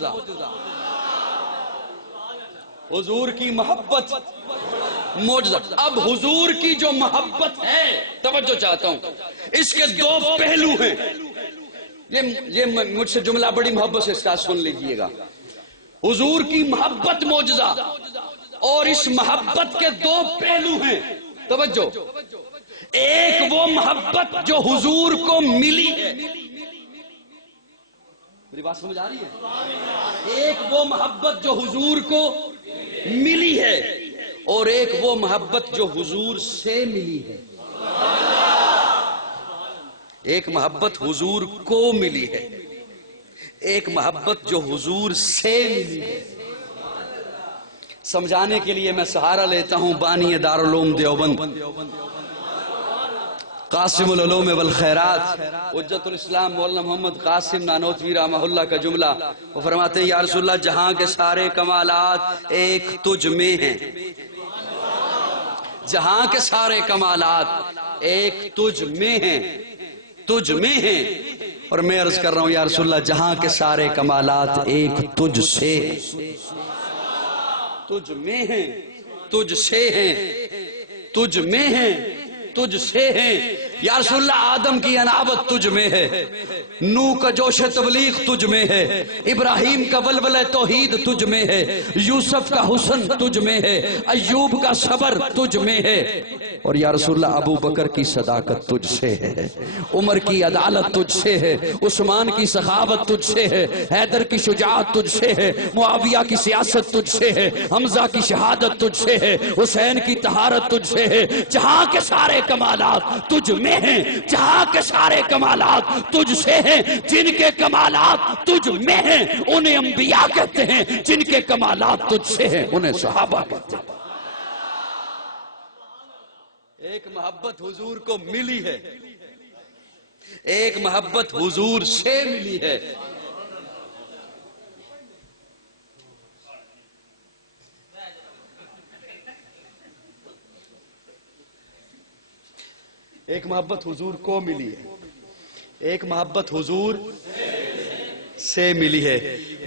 حضور کی محبت معجزہ۔ اب حضور کی جو محبت ہے، توجہ چاہتا ہوں، اس کے 2 پہلو ہیں۔ یہ مجھ سے جملہ بڑی محبت سے ساتھ سن لیجئے گا۔ حضور کی محبت معجزہ، اور اس محبت کے 2 پہلو ہیں، توجہ۔ ایک وہ محبت جو حضور کو ملی ہے، میری بات سمجھ آ رہی ہے؟ ایک وہ محبت جو حضور کو ملی ہے، اور ایک وہ محبت جو حضور سے ملی ہے۔ ایک محبت حضور کو ملی ہے، ایک محبت جو حضور سے ملی ہے۔ سمجھانے کے لیے میں سہارا لیتا ہوں بانی دارالعلوم دیوبند قاسم العلوم والخیرات حجت الاسلام مولانا محمد قاسم نانوتوی رحمہ اللہ کا جملہ، وہ فرماتے ہیں یا رسول اللہ جہاں کے سارے کمالات ایک تجھ میں ہیں، جہاں کے سارے کمالات ایک تجھ میں ہیں، تجھ میں ہیں، اور میں عرض کر رہا ہوں یا رسول اللہ جہاں کے سارے کمالات ایک تجھ سے، تجھ میں ہیں، تجھ سے ہیں، تجھ میں ہیں، تجھ سے ہیں۔ یا رسول اللہ آدم کی انابت تجھ میں ہے، نوح کا جوش تبلیغ تجھ میں ہے، ابراہیم کا ولولہ توحید تجھ میں ہے، یوسف کا حسن تجھ میں ہے، ایوب کا صبر تجھ میں ہے، اور یا رسول اللہ ابو بکر کی صداقت تجھ سے ہے، عمر کی عدالت تجھ سے ہے، عثمان کی سخاوت تجھ سے ہے، حیدر کی شجاعت تجھ سے ہے، معاویہ کی سیاست تجھ سے ہے، حمزہ کی شہادت تجھ سے ہے، حسین کی طہارت تجھ سے ہے۔ جہاں کے سارے کمالات تجھ میں ہیں، جہاں کے سارے کمالات تجھ سے ہیں، جن کے کمالات تجھ میں ہیں انہیں انبیاء کہتے ہیں، جن کے کمالات تجھ سے ہیں انہیں صحابہ کہتے ہیں۔ ایک محبت حضور کو ملی ہے، ایک محبت حضور سے ملی ہے۔ ایک محبت حضور کو ملی ہے، ایک محبت حضور سے ملی ہے۔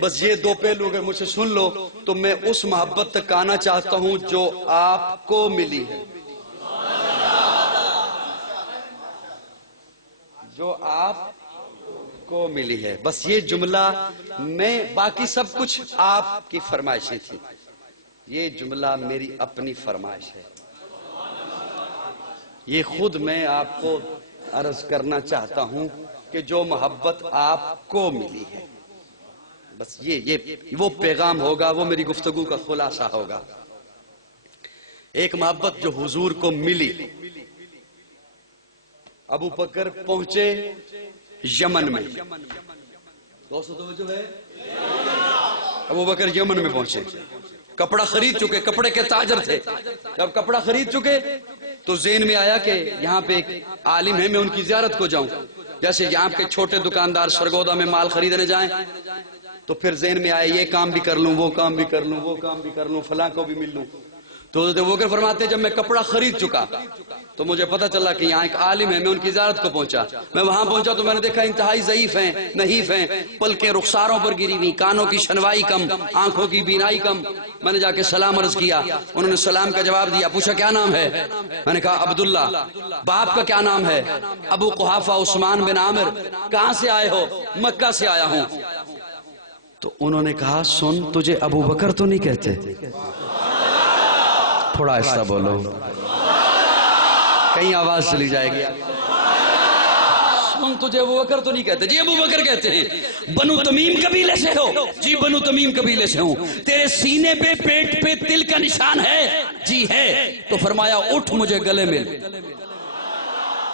بس یہ دو پہلو اگر مجھ سے سن لو تو میں اس محبت تک آنا چاہتا ہوں جو آپ کو ملی ہے، جو آپ کو ملی ہے۔ بس یہ جملہ میں، باقی سب کچھ آپ کی فرمائشیں تھی، یہ جملہ میری اپنی فرمائش ہے، یہ خود میں آپ کو عرض کرنا چاہتا ہوں کہ جو محبت آپ کو ملی ہے، بس یہ وہ پیغام ہوگا، وہ میری گفتگو کا خلاصہ ہوگا۔ ایک محبت جو حضور کو ملی۔ ابو بکر پہنچے یمن میں، دوستو توجہ ہے، ابو بکر یمن میں پہنچے، کپڑا خرید چکے، کپڑے کے تاجر تھے، جب کپڑا خرید چکے تو ذہن میں آیا کہ یہاں پہ ایک عالم ہے، میں ان کی زیارت کو جاؤں، جیسے یہاں کے چھوٹے دکاندار سرگودا میں مال خریدنے جائیں تو پھر ذہن میں آیا یہ کام بھی کر لوں، وہ کام بھی کر لوں، وہ کام بھی کر لوں، فلاں کو بھی مل لوں۔ تو حضرت ابوبکر فرماتے جب میں کپڑا خرید چکا تو مجھے پتا چلا کہ یہاں ایک عالم ہے، میں ان کی زیارت کو پہنچا، میں وہاں پہنچا تو میں نے دیکھا انتہائی ضعیف ہیں، نحیف ہیں، پلکیں رخساروں پر گری ہوئی، کانوں کی شنوائی کم، آنکھوں کی بینائی کم۔ میں نے جا کے سلام عرض کیا، انہوں نے سلام کا جواب دیا، پوچھا کیا نام ہے؟ میں نے کہا عبداللہ۔ باپ کا کیا نام ہے؟ ابو قحافہ عثمان بن عامر۔ کہاں سے آئے ہو؟ مکہ سے آیا ہوں۔ تو انہوں نے کہا سن، تجھے ابو بکر تو نہیں کہتے؟ تھوڑا آہستہ بولو، کہیں آواز چلی جائے گی۔ سن، تجھے ابو بکر تو نہیں کہتے؟ جی ابو بکر کہتے ہیں۔ بنو تمیم قبیلے سے ہو؟ جی بنو تمیم قبیلے سے ہوں۔ تیرے سینے پہ پیٹ پہ تل کا نشان ہے؟ جی ہے۔ تو فرمایا اٹھ مجھے گلے مل۔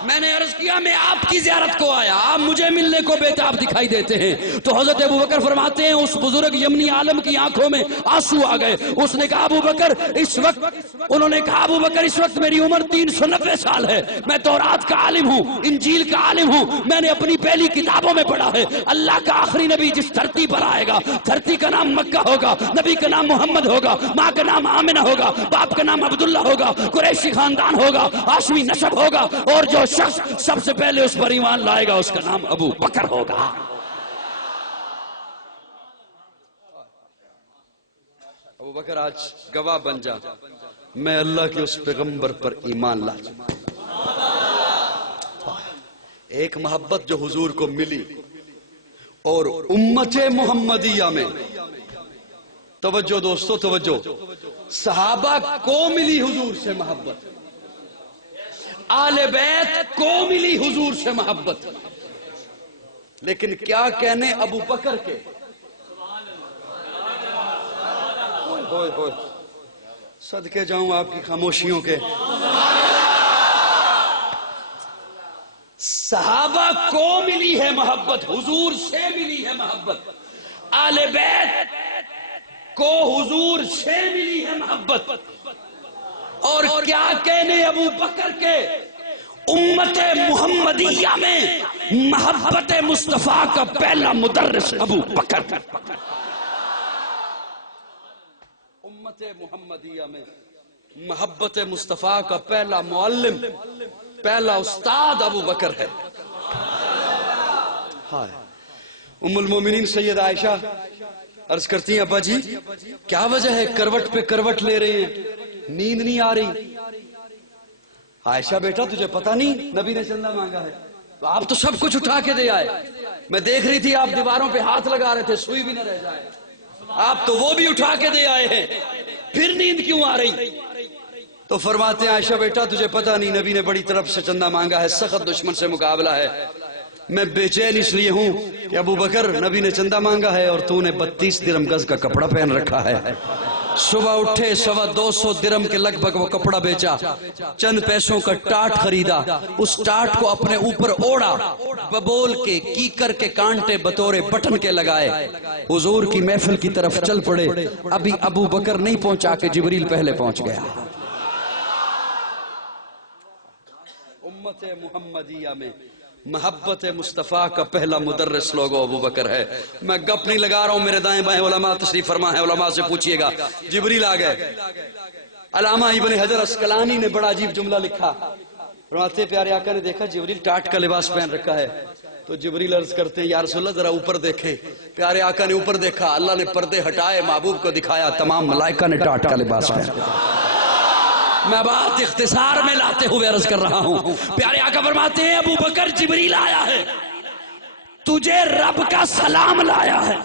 میں نے عرض کیا میں آپ کی زیارت کو آیا، آپ مجھے ملنے کو بےتاب دکھائی دیتے ہیں۔ تو حضرت ابو بکر فرماتے ہیں اس بزرگ یمنی عالم کی آنکھوں میں آنسو آ گئے۔ اس نے کہا ابو بکر اس وقت، انہوں نے کہا ابو بکر اس وقت میری عمر 390 سال ہے، میں تورات کا عالم ہوں، انجیل کا عالم ہوں، میں نے اپنی پہلی کتابوں میں پڑھا ہے اللہ کا آخری نبی جس دھرتی پر آئے گا، دھرتی کا نام مکہ ہوگا، نبی کا نام محمد ہوگا، ماں کا نام آمنہ ہوگا، باپ کا نام عبداللہ ہوگا، قریشی خاندان ہوگا، ہاشمی نسب ہوگا، اور جو شخص سب سے پہلے اس پر ایمان لائے گا اس کا نام ابو بکر ہوگا۔ ابو بکر آج گواہ بن جا، میں اللہ کے اس پیغمبر پر ایمان لا۔ ایک محبت جو حضور کو ملی، اور امت محمدیہ میں توجہ دوستو توجہ، صحابہ کو ملی حضور سے محبت، آل بیت کو ملی حضور سے محبت، لیکن کیا کہنے ابو بکر کے؟ صدقے جاؤں آپ کی خاموشیوں کے۔ صحابہ کو ملی ہے محبت، حضور سے ملی ہے محبت، آل بیت کو حضور سے ملی ہے محبت، اور کیا کہنے ابو بکر کے، امت محمدیہ میں محبت مصطفیٰ کا پہلا مدرس ابو بکر، امت محمدیہ میں محبت مصطفیٰ کا پہلا معلم، پہلا استاد ابو بکر ہے۔ ام المومنین سید عائشہ عرض کرتی ہیں ابا جی کیا وجہ ہے کروٹ پہ کروٹ لے رہے ہیں، نیند نہیں آ رہی؟ عائشہ بیٹا تجھے پتہ نہیں نبی نے چندہ مانگا ہے؟ تو آپ تو سب کچھ اٹھا کے دے آئے، میں دیکھ رہی تھی آپ دیواروں پہ ہاتھ لگا رہے تھے سوئی بھی نہ رہ جائے، آپ تو وہ بھی اٹھا کے دے آئے ہیں، پھر نیند کیوں آ رہی؟ تو فرماتے ہیں عائشہ بیٹا تجھے پتہ نہیں نبی نے بڑی طرف سے چندہ مانگا ہے، سخت دشمن سے مقابلہ ہے، میں بے چین اس لیے ہوں کہ ابو بکر نبی نے چندہ مانگا ہے اور تو نے 32 درہم گز کا کپڑا پہن رکھا ہے، صبح اٹھے 225 درہم کے لگ بھگ وہ کپڑا بیچا، چند پیسوں کا ٹاٹ خریدا، اس ٹاٹ کو اپنے اوپر اوڑا، ببول کے کیکر کے کانٹے بطور بٹن کے لگائے، حضور کی محفل کی طرف چل پڑے، ابھی ابو بکر نہیں پہنچا کہ جبریل پہلے پہنچ گیا۔ امت محمدیہ میں محبت مصطفیٰ کا پہلا مدرس لوگو ابو بکر ہے۔ میں گپ نہیں لگا رہا ہوں، میرے دائیں بائیں علماء تشریف فرما ہے، علماء سے پوچھئے گا۔ جبریل آ گئے، علامہ ابن حجر اسقلانی نے بڑا عجیب جملہ لکھا، فرماتے پیارے آقا نے دیکھا جبریل ٹاٹ کا لباس پہن رکھا ہے، تو جبریل عرض کرتے ہیں یا رسول اللہ ذرا اوپر دیکھیں، پیارے آقا نے اوپر دیکھا، اللہ نے پردے ہٹائے، محبوب کو دکھایا، تمام ملائکہ نے ٹاٹ کا لباس پہن رکھا۔ میں بات اختصار میں لاتے ہوئے عرض کر رہا ہوں، پیارے آقا فرماتے ہیں ابو بکر جبریل آیا ہے، تجھے رب کا سلام لایا ہے،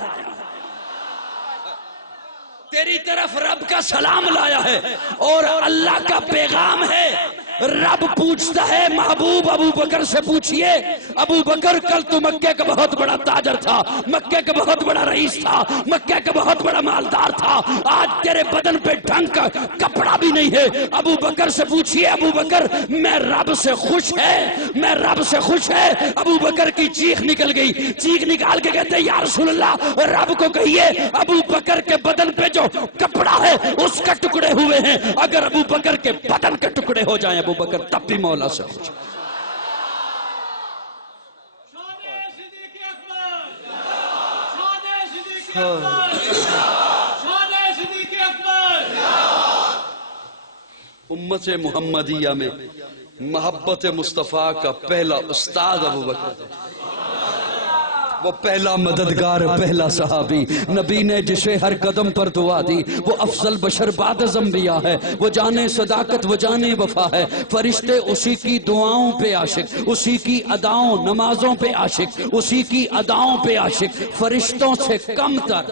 تیری طرف رب کا سلام لایا ہے، اور اللہ کا پیغام ہے، رب پوچھتا ہے محبوب ابو بکر سے پوچھئے، ابو بکر کل تو مکہ کا بہت بڑا تاجر تھا، مکہ کا بہت بڑا رئیس تھا، مکہ کا بہت بڑا مالدار تھا، آج تیرے بدن پہ ڈھنگ کا کپڑا بھی نہیں ہے، ابو بکر سے پوچھئے ابو بکر میں رب سے خوش ہے، میں رب سے خوش ہے۔ ابو بکر کی چیخ نکل گئی، چیخ نکال کے کہتے ہیں یا رسول اللہ رب کو کہیے ابو بکر کے بدن پہ جو کپڑا ہے اس کا ٹکڑے ہوئے ہیں، اگر ابو بکر کے بدن کے ٹکڑے ہو جائیں ابو بکر تب بھی مولا سے خوش۔ امت محمدیہ میں محبت مصطفیٰ کا پہلا استاد ابو بکر، وہ پہلا مددگار، پہلا صحابی، نبی نے جسے ہر قدم پر دعا دی، وہ افضل بشر بعد از انبیاء ہے، وہ جانے صداقت وہ جانے وفا ہے، فرشتے اسی کی دعاؤں پہ عاشق، اسی کی اداؤں نمازوں پہ عاشق، اسی کی اداؤں پہ عاشق، فرشتوں سے کم تر۔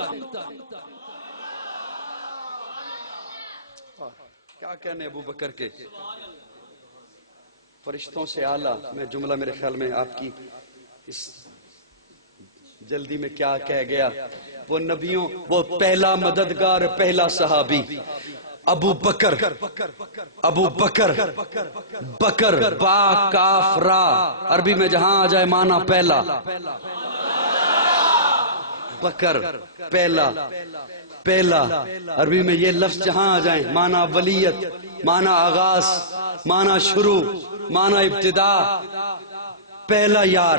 کیا کہنے ابو بکر کے، فرشتوں سے اعلیٰ۔ میں جملہ میرے خیال میں آپ کی اس جلدی میں کیا کہہ گیا، وہ نبیوں، وہ پہلا مددگار، پہلا صحابی ابو بکر، ابو بکر، بکر با کاف را، عربی میں جہاں آ جائے معنی پہلا، بکر پہلا، پہلا، عربی میں یہ لفظ جہاں آ جائیں معنی اولیت، معنی آغاز، معنی شروع، معنی ابتدا، پہلا یار،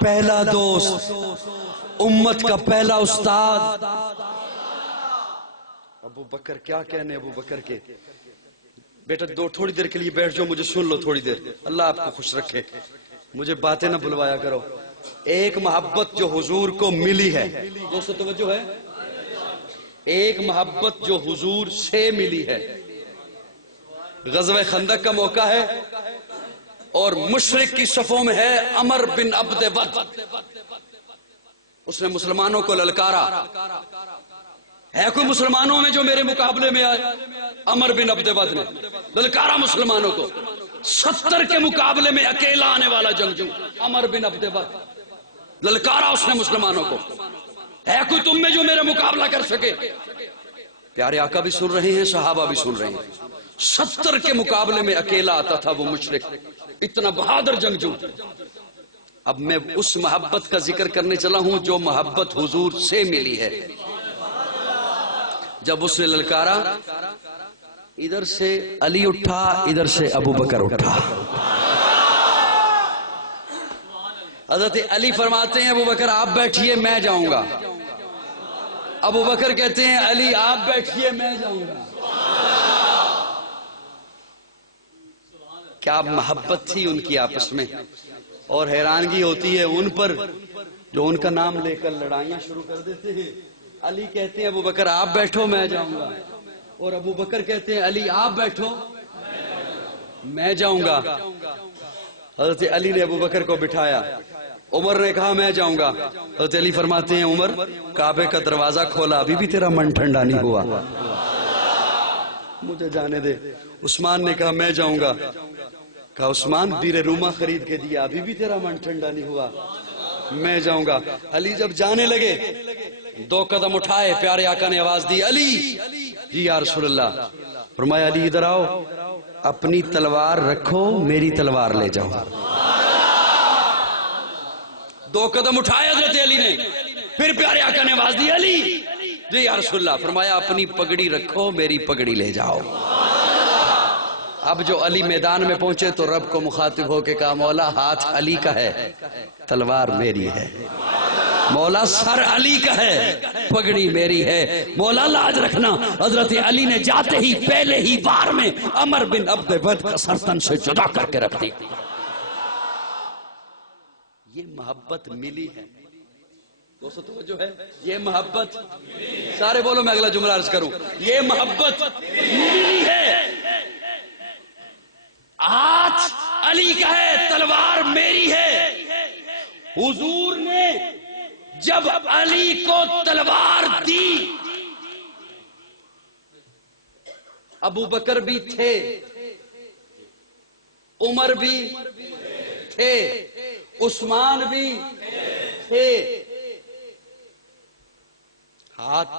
پہلا دوست، امت کا پہلا استاد ابو بکر۔ کیا کہنے ابو بکر کے، بیٹا تھوڑی دیر کے لیے بیٹھ جاؤ، مجھے سن لو تھوڑی دیر، اللہ آپ کو خوش رکھے، مجھے باتیں نہ بلوایا کرو۔ ایک محبت جو حضور کو ملی ہے، دوستو توجہ ہے، ایک محبت جو حضور سے ملی ہے، غزوہ خندق کا موقع ہے اور مشرک کی صفوں میں ہے عمر بن عبد ود، اس نے مسلمانوں کو للکارا، ہے کوئی مسلمانوں میں جو میرے مقابلے میں آئے؟ عمر بن عبد ود نے للکارا مسلمانوں کو، 70 کے مقابلے میں اکیلا آنے والا جنگجو عمر بن عبد ود، للکارا اس نے مسلمانوں کو، ہے کوئی تم میں جو میرا مقابلہ کر سکے؟ پیارے آقا بھی سن رہے ہیں، صحابہ بھی سن رہے ہیں، 70 کے مقابلے میں اکیلا آتا تھا وہ مشرک، اتنا بہادر جنگجو۔ اب میں اس محبت کا ذکر کرنے چلا ہوں جو محبت حضور سے ملی ہے، جب اس نے للکارا، ادھر سے علی اٹھا، ادھر سے ابو بکر اٹھا۔ حضرت علی فرماتے ہیں ابو بکر آپ بیٹھیے میں جاؤں گا۔ ابو بکر کہتے ہیں علی آپ بیٹھیے میں جاؤں گا۔ کیا محبت تھی ان کی آپس میں، اور حیرانگی ہوتی ہے ان پر جو ان کا نام لے کر لڑائیاں شروع کر دیتے ہیں۔ علی کہتے ہیں ابو بکر آپ بیٹھو میں جاؤں گا، اور ابو بکر کہتے ہیں علی آپ بیٹھو میں جاؤں گا۔ حضرت علی نے ابو بکر کو بٹھایا، عمر نے کہا میں جاؤں گا۔ حضرت علی فرماتے ہیں عمر کعبے کا دروازہ کھولا، ابھی بھی تیرا من ٹھنڈا نہیں ہوا، مجھے جانے دے۔ عثمان نے کہا میں جاؤں گا۔ کہا عثمان بیر روما خرید کے دیا، ابھی بھی تیرا من ٹھنڈا نہیں ہوا، میں جاؤں گا۔ علی جب جانے لگے 2 قدم اٹھائے، پیارے آقا نے آواز دی علی، جی یا رسول اللہ۔ فرمایا علی ادھر آؤ، اپنی تلوار رکھو میری تلوار لے جاؤ۔ 2 قدم اٹھائے حضرت علی نے، پھر پیارے آقا نے آواز دی علی، جی یا رسول اللہ۔ فرمایا اپنی پگڑی رکھو میری پگڑی لے جاؤ۔ اب جو علی میدان میں پہنچے تو رب کو مخاطب ہو کے کہا مولا ہاتھ علی کا ہے تلوار میری ہے، مولا سر علی کا ہے پگڑی میری ہے، مولا لاج رکھنا۔ حضرت علی نے جاتے ہی پہلے ہی بار میں عمر بن عبد ود کا سرطن سے جدا کر کے رکھ دی۔ یہ محبت ملی ہے دوستو، توجہ ہے، یہ محبت، سارے بولو میں اگلا جملہ عرض کروں، یہ محبت ملی ہے۔ ہاتھ علی کا ہے تلوار میری ہے۔ حضور نے جب علی کو تلوار دی، ابو بکر بھی تھے، عمر بھی تھے، عثمان بھی تھے۔ ہاتھ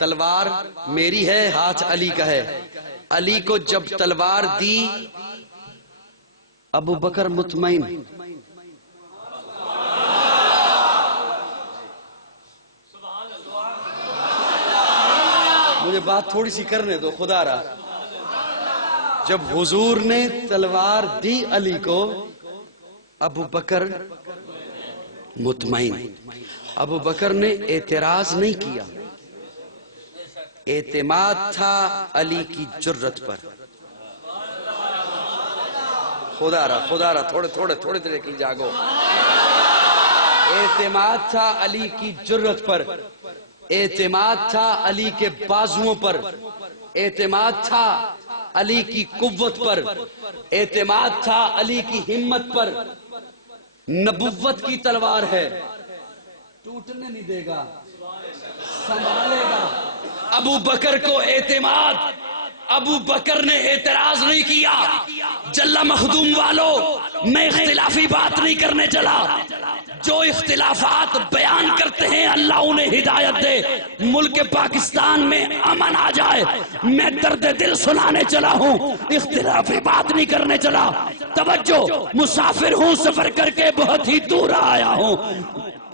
تلوار میری ہے، ہاتھ علی کا ہے۔ علی کو جب تلوار دی ابو بکر مطمئن، مجھے بات تھوڑی سی کرنے دو خدا را۔ جب حضور نے تلوار دی علی کو ابو بکر مطمئن، ابو بکر نے اعتراض نہیں کیا، اعتماد تھا علی کی جرت پر۔ خدا را تھوڑے دیر کے لیے جاگو۔ اعتماد تھا علی کی جرت پر، اعتماد تھا علی کے بازوؤں پر، اعتماد تھا علی کی قوت پر، اعتماد تھا علی کی ہمت پر۔ نبوت کی تلوار ہے، ٹوٹنے نہیں دے گا، سنبھالے گا۔ ابو بکر کو اعتماد، ابو بکر نے اعتراض نہیں کیا۔ جلا مخدوم والوں، میں اختلافی بات نہیں کرنے چلا، جو اختلافات بیان کرتے ہیں اللہ انہیں ہدایت دے، ملک پاکستان میں امن آ جائے۔ میں درد دل سنانے چلا ہوں، اختلافی بات نہیں کرنے چلا۔ توجہ، مسافر ہوں، سفر کر کے بہت ہی دور آیا ہوں،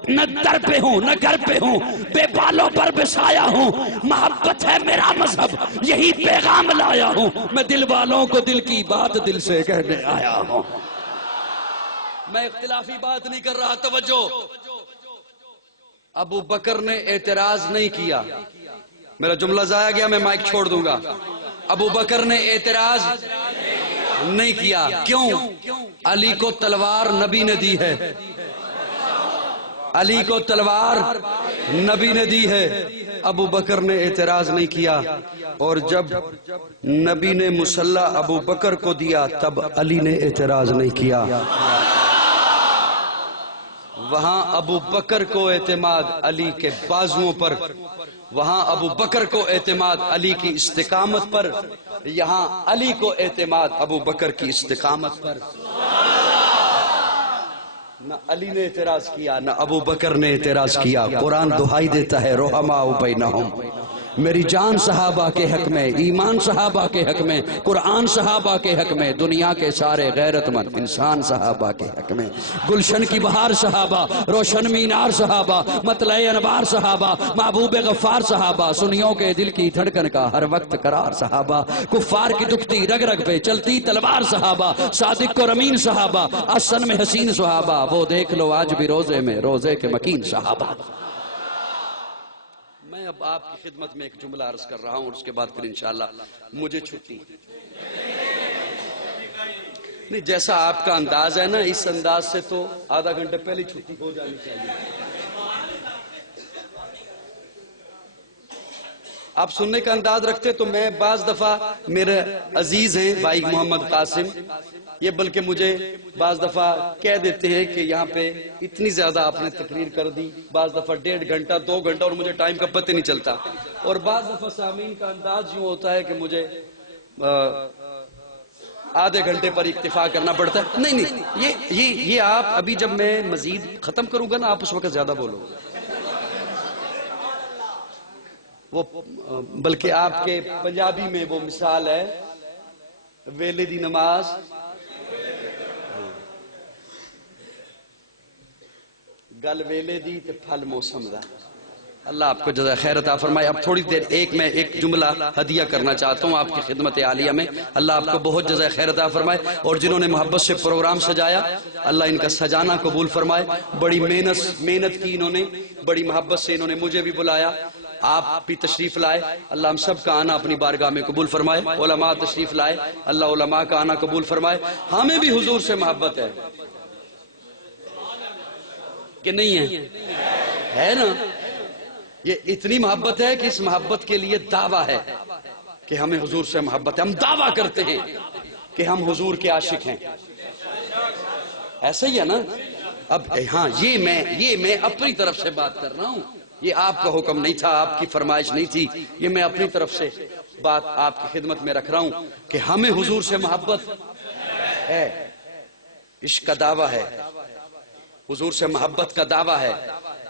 نہ در پہ ہوں نہ گھر پہ ہوں، بے بالوں پر بسایا ہوں۔ محبت ہے میرا مذہب، یہی پیغام لایا ہوں، میں دل والوں کو دل کی بات دل سے کہنے آیا ہوں۔ میں اختلافی بات نہیں کر رہا، توجہ۔ ابو بکر نے اعتراض نہیں کیا، میرا جملہ ضائع گیا، میں مائک چھوڑ دوں گا۔ ابو بکر نے اعتراض نہیں کیا، کیوں؟ علی کو تلوار نبی نے دی ہے، علی کو تلوار نبی نے دی ہے۔ ابو بکر نے اعتراض نہیں کیا، اور جب نبی نے مسلح ابو بکر کو دیا تب علی نے اعتراض نہیں کیا۔ وہاں ابو بکر کو اعتماد علی کے بازوؤں پر، وہاں ابو بکر کو اعتماد علی کی استقامت پر، یہاں علی کو اعتماد ابو بکر کی استقامت پر۔ نہ علی نے اعتراض کیا، نہ ابو بکر نے اعتراض کیا۔ قرآن دہائی دیتا ہے رحماء بینہم، میری جان صحابہ کے حق میں، ایمان صحابہ کے حق میں، قرآن صحابہ کے حق میں، دنیا کے سارے غیرت مند انسان صحابہ کے حق میں، گلشن کی بہار صحابہ، روشن مینار صحابہ، مطلع انوار صحابہ، محبوب غفار صحابہ، سنیوں کے دل کی دھڑکن کا ہر وقت قرار صحابہ، کفار کی دکھتی رگ رگ پہ چلتی تلوار صحابہ، صادق اور امین صحابہ، احسن میں حسین صحابہ، وہ دیکھ لو آج بھی روزے میں روزے کے مکین صحابہ۔ میں اب آپ کی خدمت میں ایک جملہ عرض کر رہا ہوں اور اس کے بعد پھر انشاءاللہ مجھے چھٹی۔ نہیں، جیسا آپ کا انداز ہے نا، اس انداز سے تو آدھا گھنٹے پہلے چھٹی ہو جانی چاہیے۔ آپ سننے کا انداز رکھتے تو میں بعض دفعہ، میرے عزیز ہیں بھائی محمد قاسم، یہ بلکہ مجھے بعض دفعہ کہہ دیتے ہیں کہ یہاں پہ اتنی زیادہ آپ نے تقریر کر دی، بعض دفعہ 1.5 گھنٹہ 2 گھنٹہ اور مجھے ٹائم کا پتہ نہیں چلتا، اور بعض دفعہ سامعین کا انداز یوں ہوتا ہے کہ مجھے آدھے گھنٹے پر اکتفا کرنا پڑتا ہے۔ نہیں، یہ آپ ابھی جب میں مزید ختم کروں گا نا، آپ اس وقت زیادہ بولو گے، وہ بلکہ آپ کے پنجابی میں وہ مثال ہے، ویلے دی نماز گل ویلے دی تے پھل موسم دا۔ اللہ آپ کو جزائے خیر عطا فرمائے۔ اب تھوڑی دیر میں ایک جملہ ہدیہ کرنا چاہتا ہوں آپ کی خدمت عالیہ میں، اللہ آپ کو بہت جزائے خیر عطا فرمائے، اور جنہوں نے محبت سے پروگرام سجایا اللہ ان کا سجانا قبول فرمائے۔ بڑی محنت کی انہوں نے، بڑی محبت سے انہوں نے مجھے بھی بلایا، آپ بھی تشریف لائے، اللہ ہم سب کا آنا اپنی بارگاہ میں قبول فرمائے۔ علماء تشریف لائے، اللہ علماء کا آنا قبول فرمائے۔ ہمیں بھی حضور سے محبت ہے کہ نہیں ہے نا؟ یہ اتنی محبت ہے کہ اس محبت کے لیے دعویٰ ہے کہ ہمیں حضور سے محبت ہے، ہم دعویٰ کرتے ہیں کہ ہم حضور کے عاشق ہیں، ایسا ہی ہے نا؟ اب ہاں، یہ میں اپنی طرف سے بات کر رہا ہوں، یہ آپ کا حکم نہیں تھا، آپ کی فرمائش نہیں تھی، یہ میں اپنی طرف سے بات آپ کی خدمت میں رکھ رہا ہوں کہ ہمیں حضور سے محبت ہے، عشق کا دعویٰ ہے، حضور سے محبت کا دعویٰ ہے۔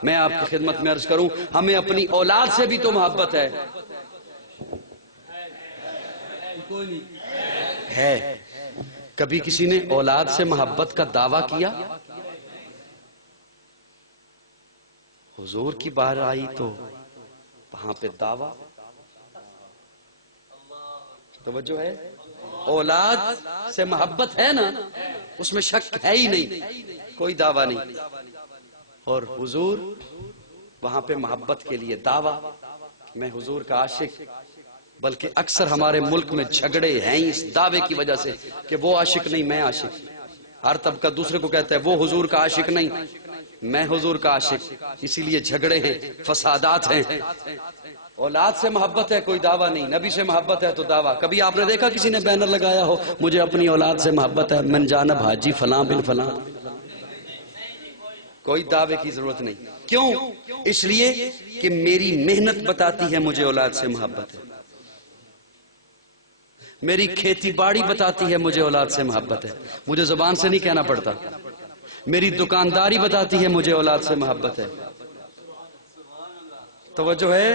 میں آپ کی خدمت میں عرض کروں، ہمیں اپنی اولاد سے بھی تو محبت ہے۔ کبھی کسی نے اولاد سے محبت کا دعویٰ کیا؟ حضور کی بار آئی تو وہاں پہ دعویٰ، توجہ ہے؟ اولاد سے محبت ہے نا، اس میں شک ہے ہی نہیں، کوئی دعویٰ نہیں، اور حضور وہاں پہ محبت کے لیے دعویٰ، میں حضور کا عاشق۔ بلکہ اکثر ہمارے ملک میں جھگڑے ہیں اس دعوے کی وجہ سے کہ وہ عاشق نہیں میں عاشق، ہر طبقہ دوسرے کو کہتا ہے وہ حضور کا عاشق نہیں میں حضور کا عاشق، اسی لیے جھگڑے ہیں، فسادات ہیں۔ اولاد سے محبت ہے کوئی دعویٰ نہیں، نبی سے محبت ہے تو دعویٰ۔ کبھی آپ نے دیکھا کسی نے بینر لگایا ہو مجھے اپنی اولاد سے محبت ہے، من جانب حاجی فلاں بن فلاں؟ کوئی دعوے کی ضرورت نہیں۔ کیوں؟ اس لیے کہ میری محنت بتاتی ہے مجھے اولاد سے محبت ہے، میری کھیتی باڑی بتاتی ہے مجھے اولاد سے محبت ہے، مجھے زبان سے نہیں کہنا پڑتا، میری دکانداری بتاتی ہے مجھے اولاد سے محبت ہے۔ توجہ ہے؟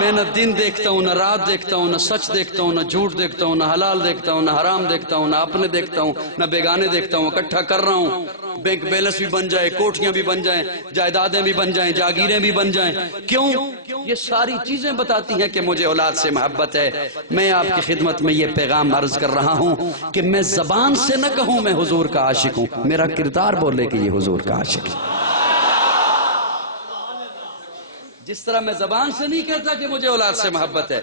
میں نہ دن دیکھتا ہوں، نہ رات دیکھتا ہوں، نہ سچ دیکھتا ہوں، نہ جھوٹ دیکھتا ہوں، نہ حلال دیکھتا ہوں، نہ حرام دیکھتا ہوں، نہ اپنے دیکھتا ہوں، نہ بیگانے دیکھتا ہوں، اکٹھا کر رہا ہوں، بینک بیلنس بھی بن جائے، کوٹھیاں بھی بن جائیں، جائیدادیں بھی بن جائیں، جاگیریں بھی بن جائیں۔ کیوں؟ یہ ساری چیزیں بتاتی ہیں کہ مجھے اولاد سے محبت ہے۔ میں آپ کی خدمت میں یہ پیغام عرض کر رہا ہوں کہ میں زبان سے نہ کہوں میں حضور کا عاشق ہوں، میرا کردار بولے کہ یہ حضور کا عاشق ہے۔ جس طرح میں زبان سے نہیں کہتا کہ مجھے اولاد سے محبت ہے،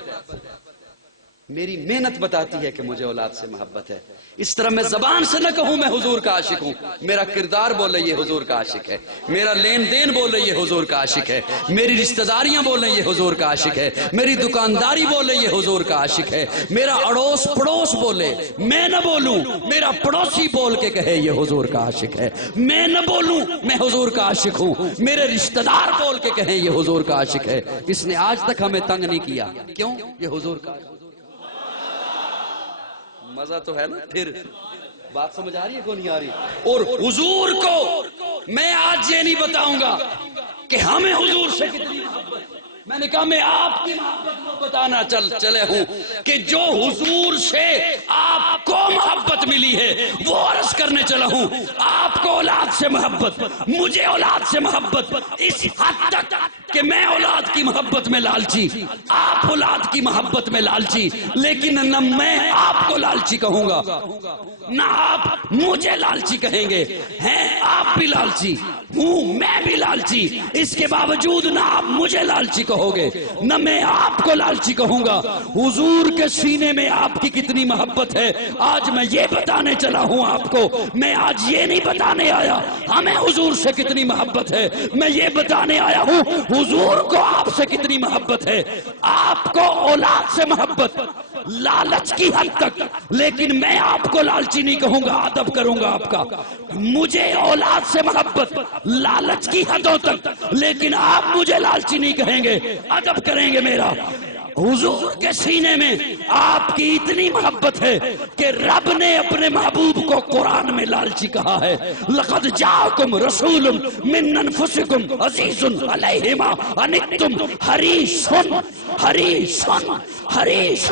میری محنت بتاتی ہے کہ مجھے اولاد سے محبت ہے۔ اس طرح میں زبان سے نہ کہوں میں حضور کا عاشق ہوں، میرا کردار بولے یہ حضور کا عاشق ہے، میرا لین دین بولے یہ حضور کا عاشق ہے، میری رشتہ داریاں بولے یہ حضور کا عاشق ہے، میری دکانداری بولے یہ حضور کا عاشق ہے، میرا اڑوس پڑوس بولے، میں نہ بولوں میرا پڑوسی بول کے کہے یہ حضور کا عاشق ہے، میں نہ بولوں میں حضور کا عاشق ہوں، میرے رشتہ دار بول کے کہیں یہ حضور کا عاشق ہے۔ اس نے آج تک ہمیں تنگ نہیں کیا، کیوں؟ یہ حضور کا عاشق۔ مزہ تو ہے نا؟ پھر بات سمجھ آ رہی ہے کو نہیں آ رہی؟ اور حضور کو میں آج یہ نہیں بتاؤں گا کہ ہمیں حضور سے کتنی محبت، میں نے کہا میں آپ کی محبت کو بتانا چلے ہوں کہ جو حضور سے آپ کو محبت ملی ہے وہ عرض کرنے چلا ہوں. آپ کو اولاد سے محبت, مجھے اولاد سے محبت, اس حد تک کہ میں اولاد کی محبت میں لالچی, آپ اولاد کی محبت میں لالچی, لیکن نہ میں آپ کو لالچی کہوں گا نہ آپ مجھے لالچی کہیں گے. ہیں آپ بھی لالچی, ہوں میں بھی لالچی, اس کے باوجود نہ آپ مجھے لالچی کہو گے نہ میں آپ کو لالچی کہوں گا. حضور کے سینے میں آپ کی کتنی محبت ہے آج میں یہ بتانے چلا ہوں آپ کو. میں آج یہ نہیں بتانے آیا ہمیں حضور سے کتنی محبت ہے, میں یہ بتانے آیا ہوں حضور کو آپ سے کتنی محبت ہے. آپ کو اولاد سے محبت لالچ کی حد تک, لیکن میں آپ کو لالچی نہیں کہوں گا, ادب کروں گا آپ کا. مجھے اولاد سے محبت لالچ کی حدوں تک, لیکن آپ مجھے لالچی نہیں کہیں گے, ادب کریں گے میرا. حضور کے سینے میں آپ کی اتنی محبت ہے کہ رب نے اپنے محبوب کو قرآن میں لالچی کہا ہے. لقد جاءکم رسول من انفسکم عزیز علیہ ما عنتم حریص حریص حریص.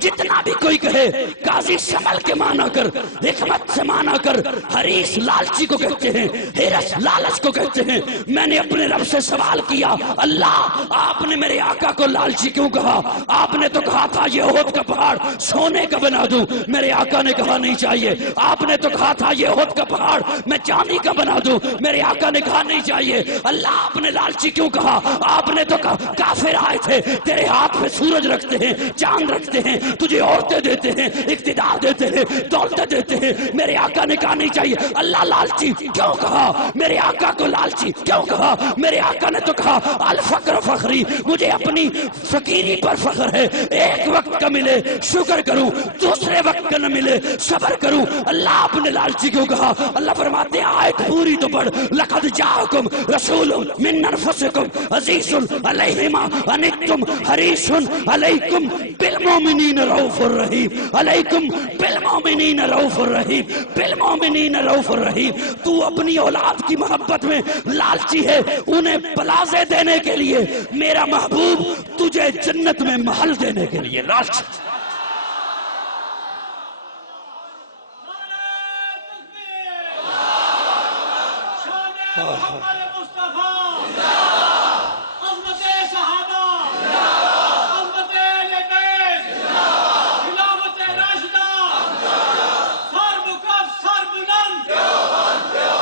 جتنا بھی کوئی کہے قاضی سمل کے مانا کر, حکمت سے مانا کر, حریص لالچی کو کہتے ہیں, حرص لالچ کو کہتے ہیں. میں نے اپنے رب سے سوال کیا, اللہ آپ نے میرے آقا کو لالچی کیوں کہا؟ آپ نے تو کہا تھا یہ احد کا پہاڑ سونے کا بنا دوں. میرے آقا نے کہا نہیں چاہیے. آپ نے تو کہا تھا یہ احد کا پہاڑ میں چاندی کا بنا دوں. میرے آقا نے کہا نہیں چاہیے. اللہ آپ نے لالچی کیوں کہا؟ آپ نے تو کہا کافر آئے تھے تیرے ہاتھ میں سورج رکھتے ہیں, چاند رکھتے ہیں, تجھے عورتیں دیتے ہیں, اقتدار دیتے ہیں, دولتیں دیتے ہیں. میرے آقا نے کہا نہیں چاہیے. اللہ لالچی کیوں کہا؟ میرے آقا کو لالچی کیوں کہا؟ میرے آقا نے تو کہا الفقر فخری, مجھے اپنی فقیری پر فخر ہے. ایک وقت کا ملے شکر کروں, دوسرے وقت کا نہ ملے صبر کروں. اللہ آپ نے لالچی کیوں کہا؟ اللہ فرماتے ہیں آیت پوری تو پڑھ, لقد جاءکم رسول من انفسکم عزیز علیہ ما عنتم حریص علیکم بالمؤمنین رؤوف الرحیم, علیکم بالمؤمنین رؤوف الرحیم, بالمؤمنین رؤوف الرحیم. تو اپنی اولاد کی محبت میں لالچی ہے انہیں پلازے دینے کے لیے, میرا محبوب تجھے جنت میں محل دینے کے لیے لالچ.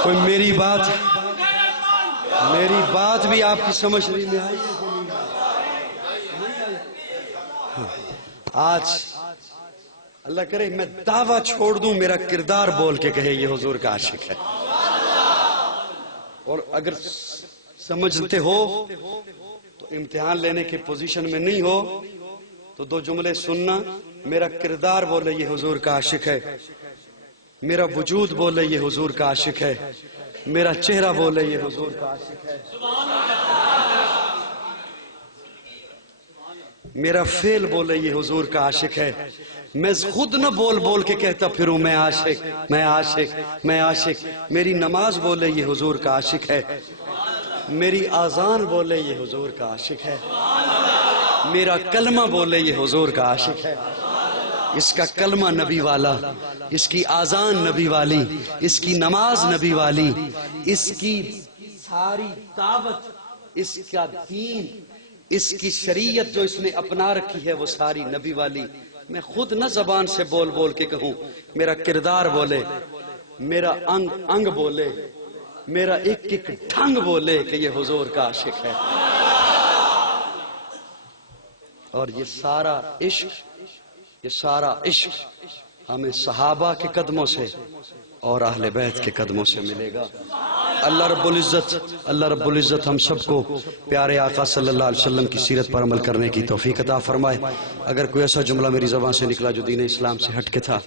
کوئی میری بات بھی آپ کی سمجھ نہیں میں آئی. آج اللہ کرے میں دعویٰ چھوڑ دوں میرا کردار بول کے کہے یہ حضور کا عاشق ہے, اور اگر سمجھتے ہو تو امتحان لینے کی پوزیشن میں نہیں ہو تو دو جملے سننا. میرا کردار بولے یہ حضور کا عاشق ہے, میرا وجود بولے یہ حضور کا عاشق ہے, میرا چہرہ بولے یہ حضور کا عاشق ہے, میرا فعل بولے یہ حضور کا عاشق ہے. میں خود نہ بول کے کہتا پھروں میں عاشق میں عاشق میں عاشق. میری نماز بولے یہ حضور کا عاشق ہے, میری آذان بولے یہ حضور کا عاشق ہے, میرا کلمہ بولے یہ حضور کا عاشق ہے. اس کا کلمہ نبی والا, اس کی آذان نبی والی, اس کی نماز نبی والی, اس کی ساری دعوت, اس کا دین, اس کی شریعت جو اس نے اپنا رکھی ہے وہ ساری نبی والی. میں خود نہ زبان سے بول کے کہوں, میرا کردار بولے, میرا انگ بولے, میرا ایک ڈھنگ بولے کہ یہ حضور کا عاشق ہے. اور یہ سارا عشق ہمیں صحابہ کے قدموں سے اور اہل بیت کے قدموں سے ملے گا. اللہ رب العزت ہم سب کو پیارے آقا صلی اللہ علیہ وسلم کی سیرت پر عمل کرنے کی توفیق عطا فرمائے. اگر کوئی ایسا جملہ میری زبان سے نکلا جو دین اسلام سے ہٹ کے تھا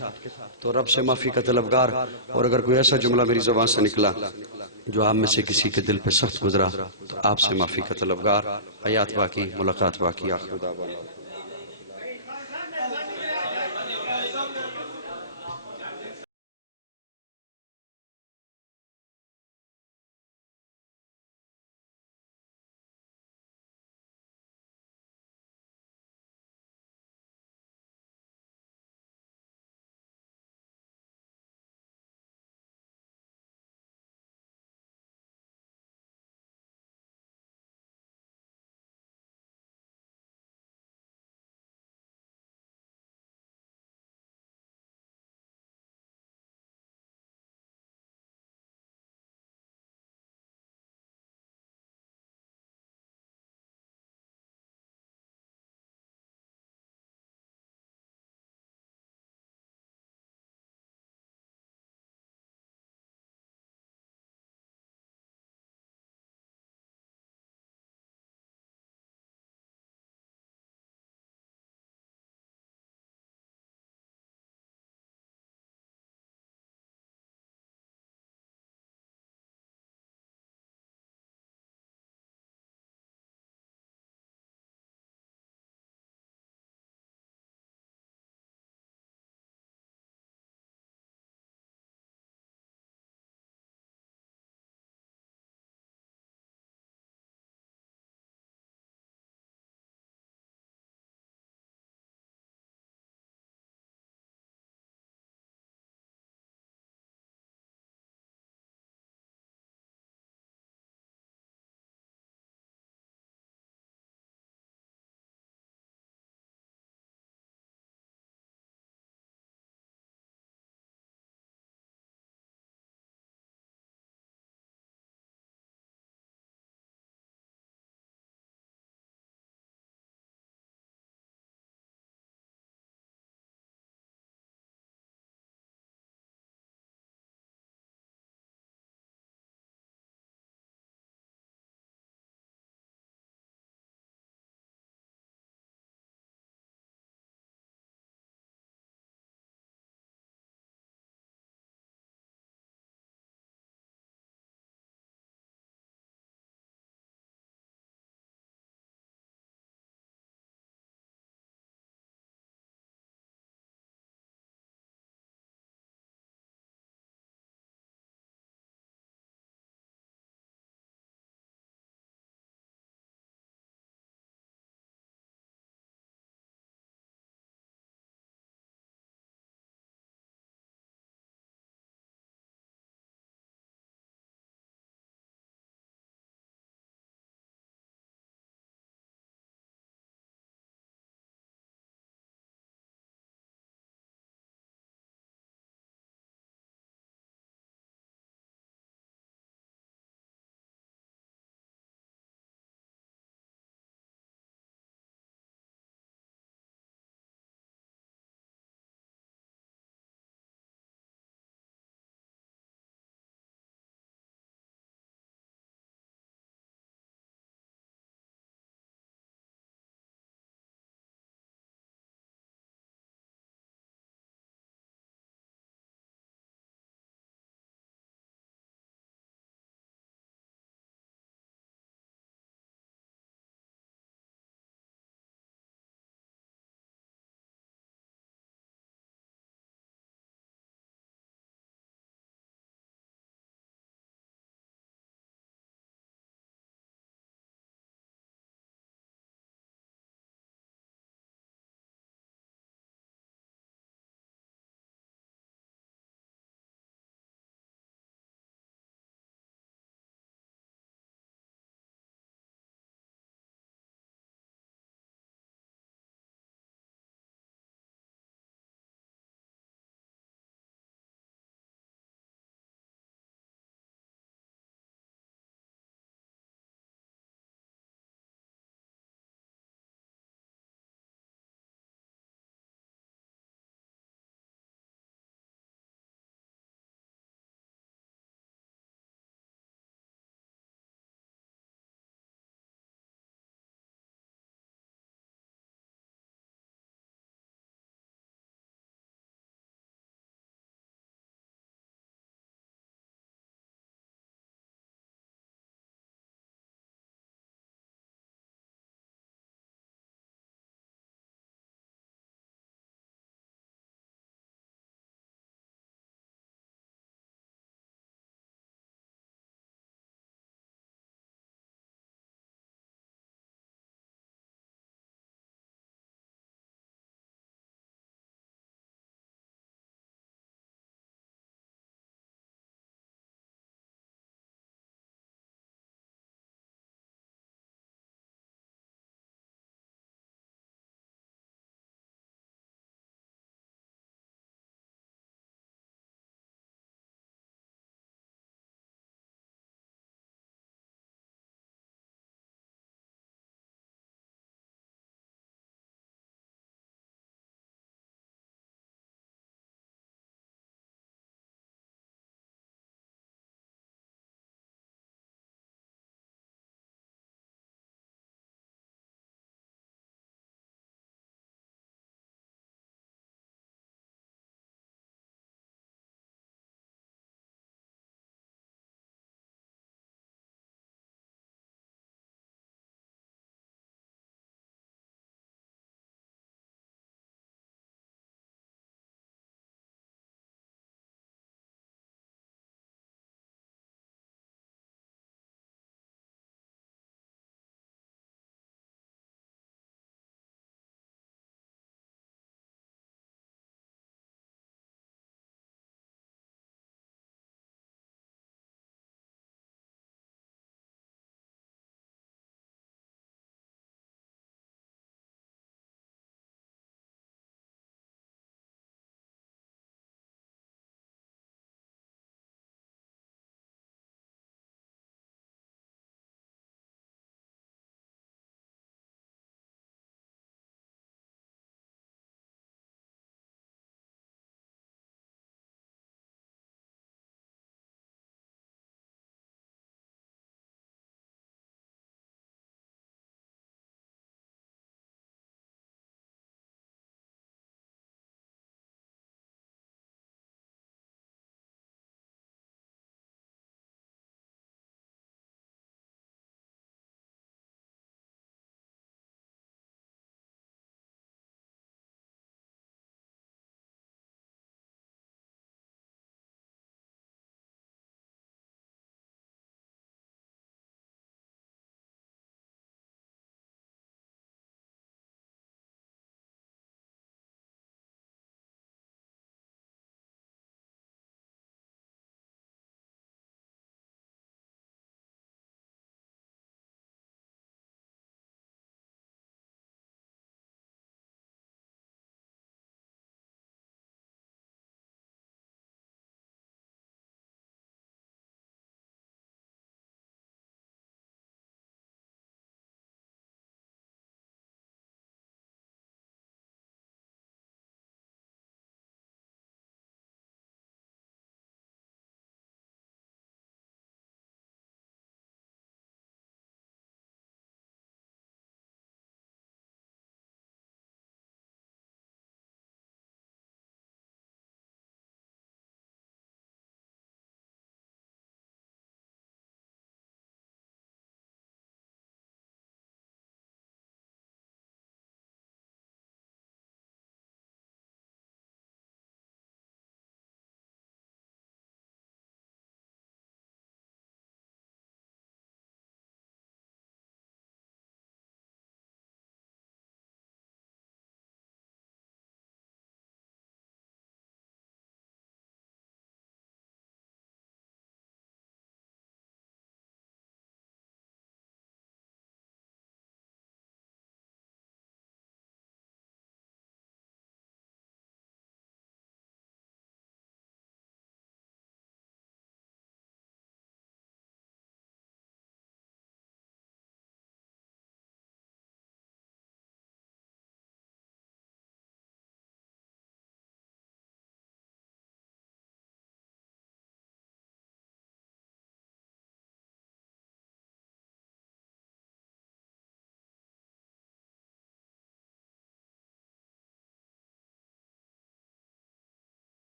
تو رب سے معافی کا طلبگار, اور اگر کوئی ایسا جملہ میری زبان سے نکلا جو آپ میں سے کسی کے دل پہ سخت گزرا تو آپ سے معافی کا طلبگار. حیات باقی, ملاقات باقی. آخر دعوانا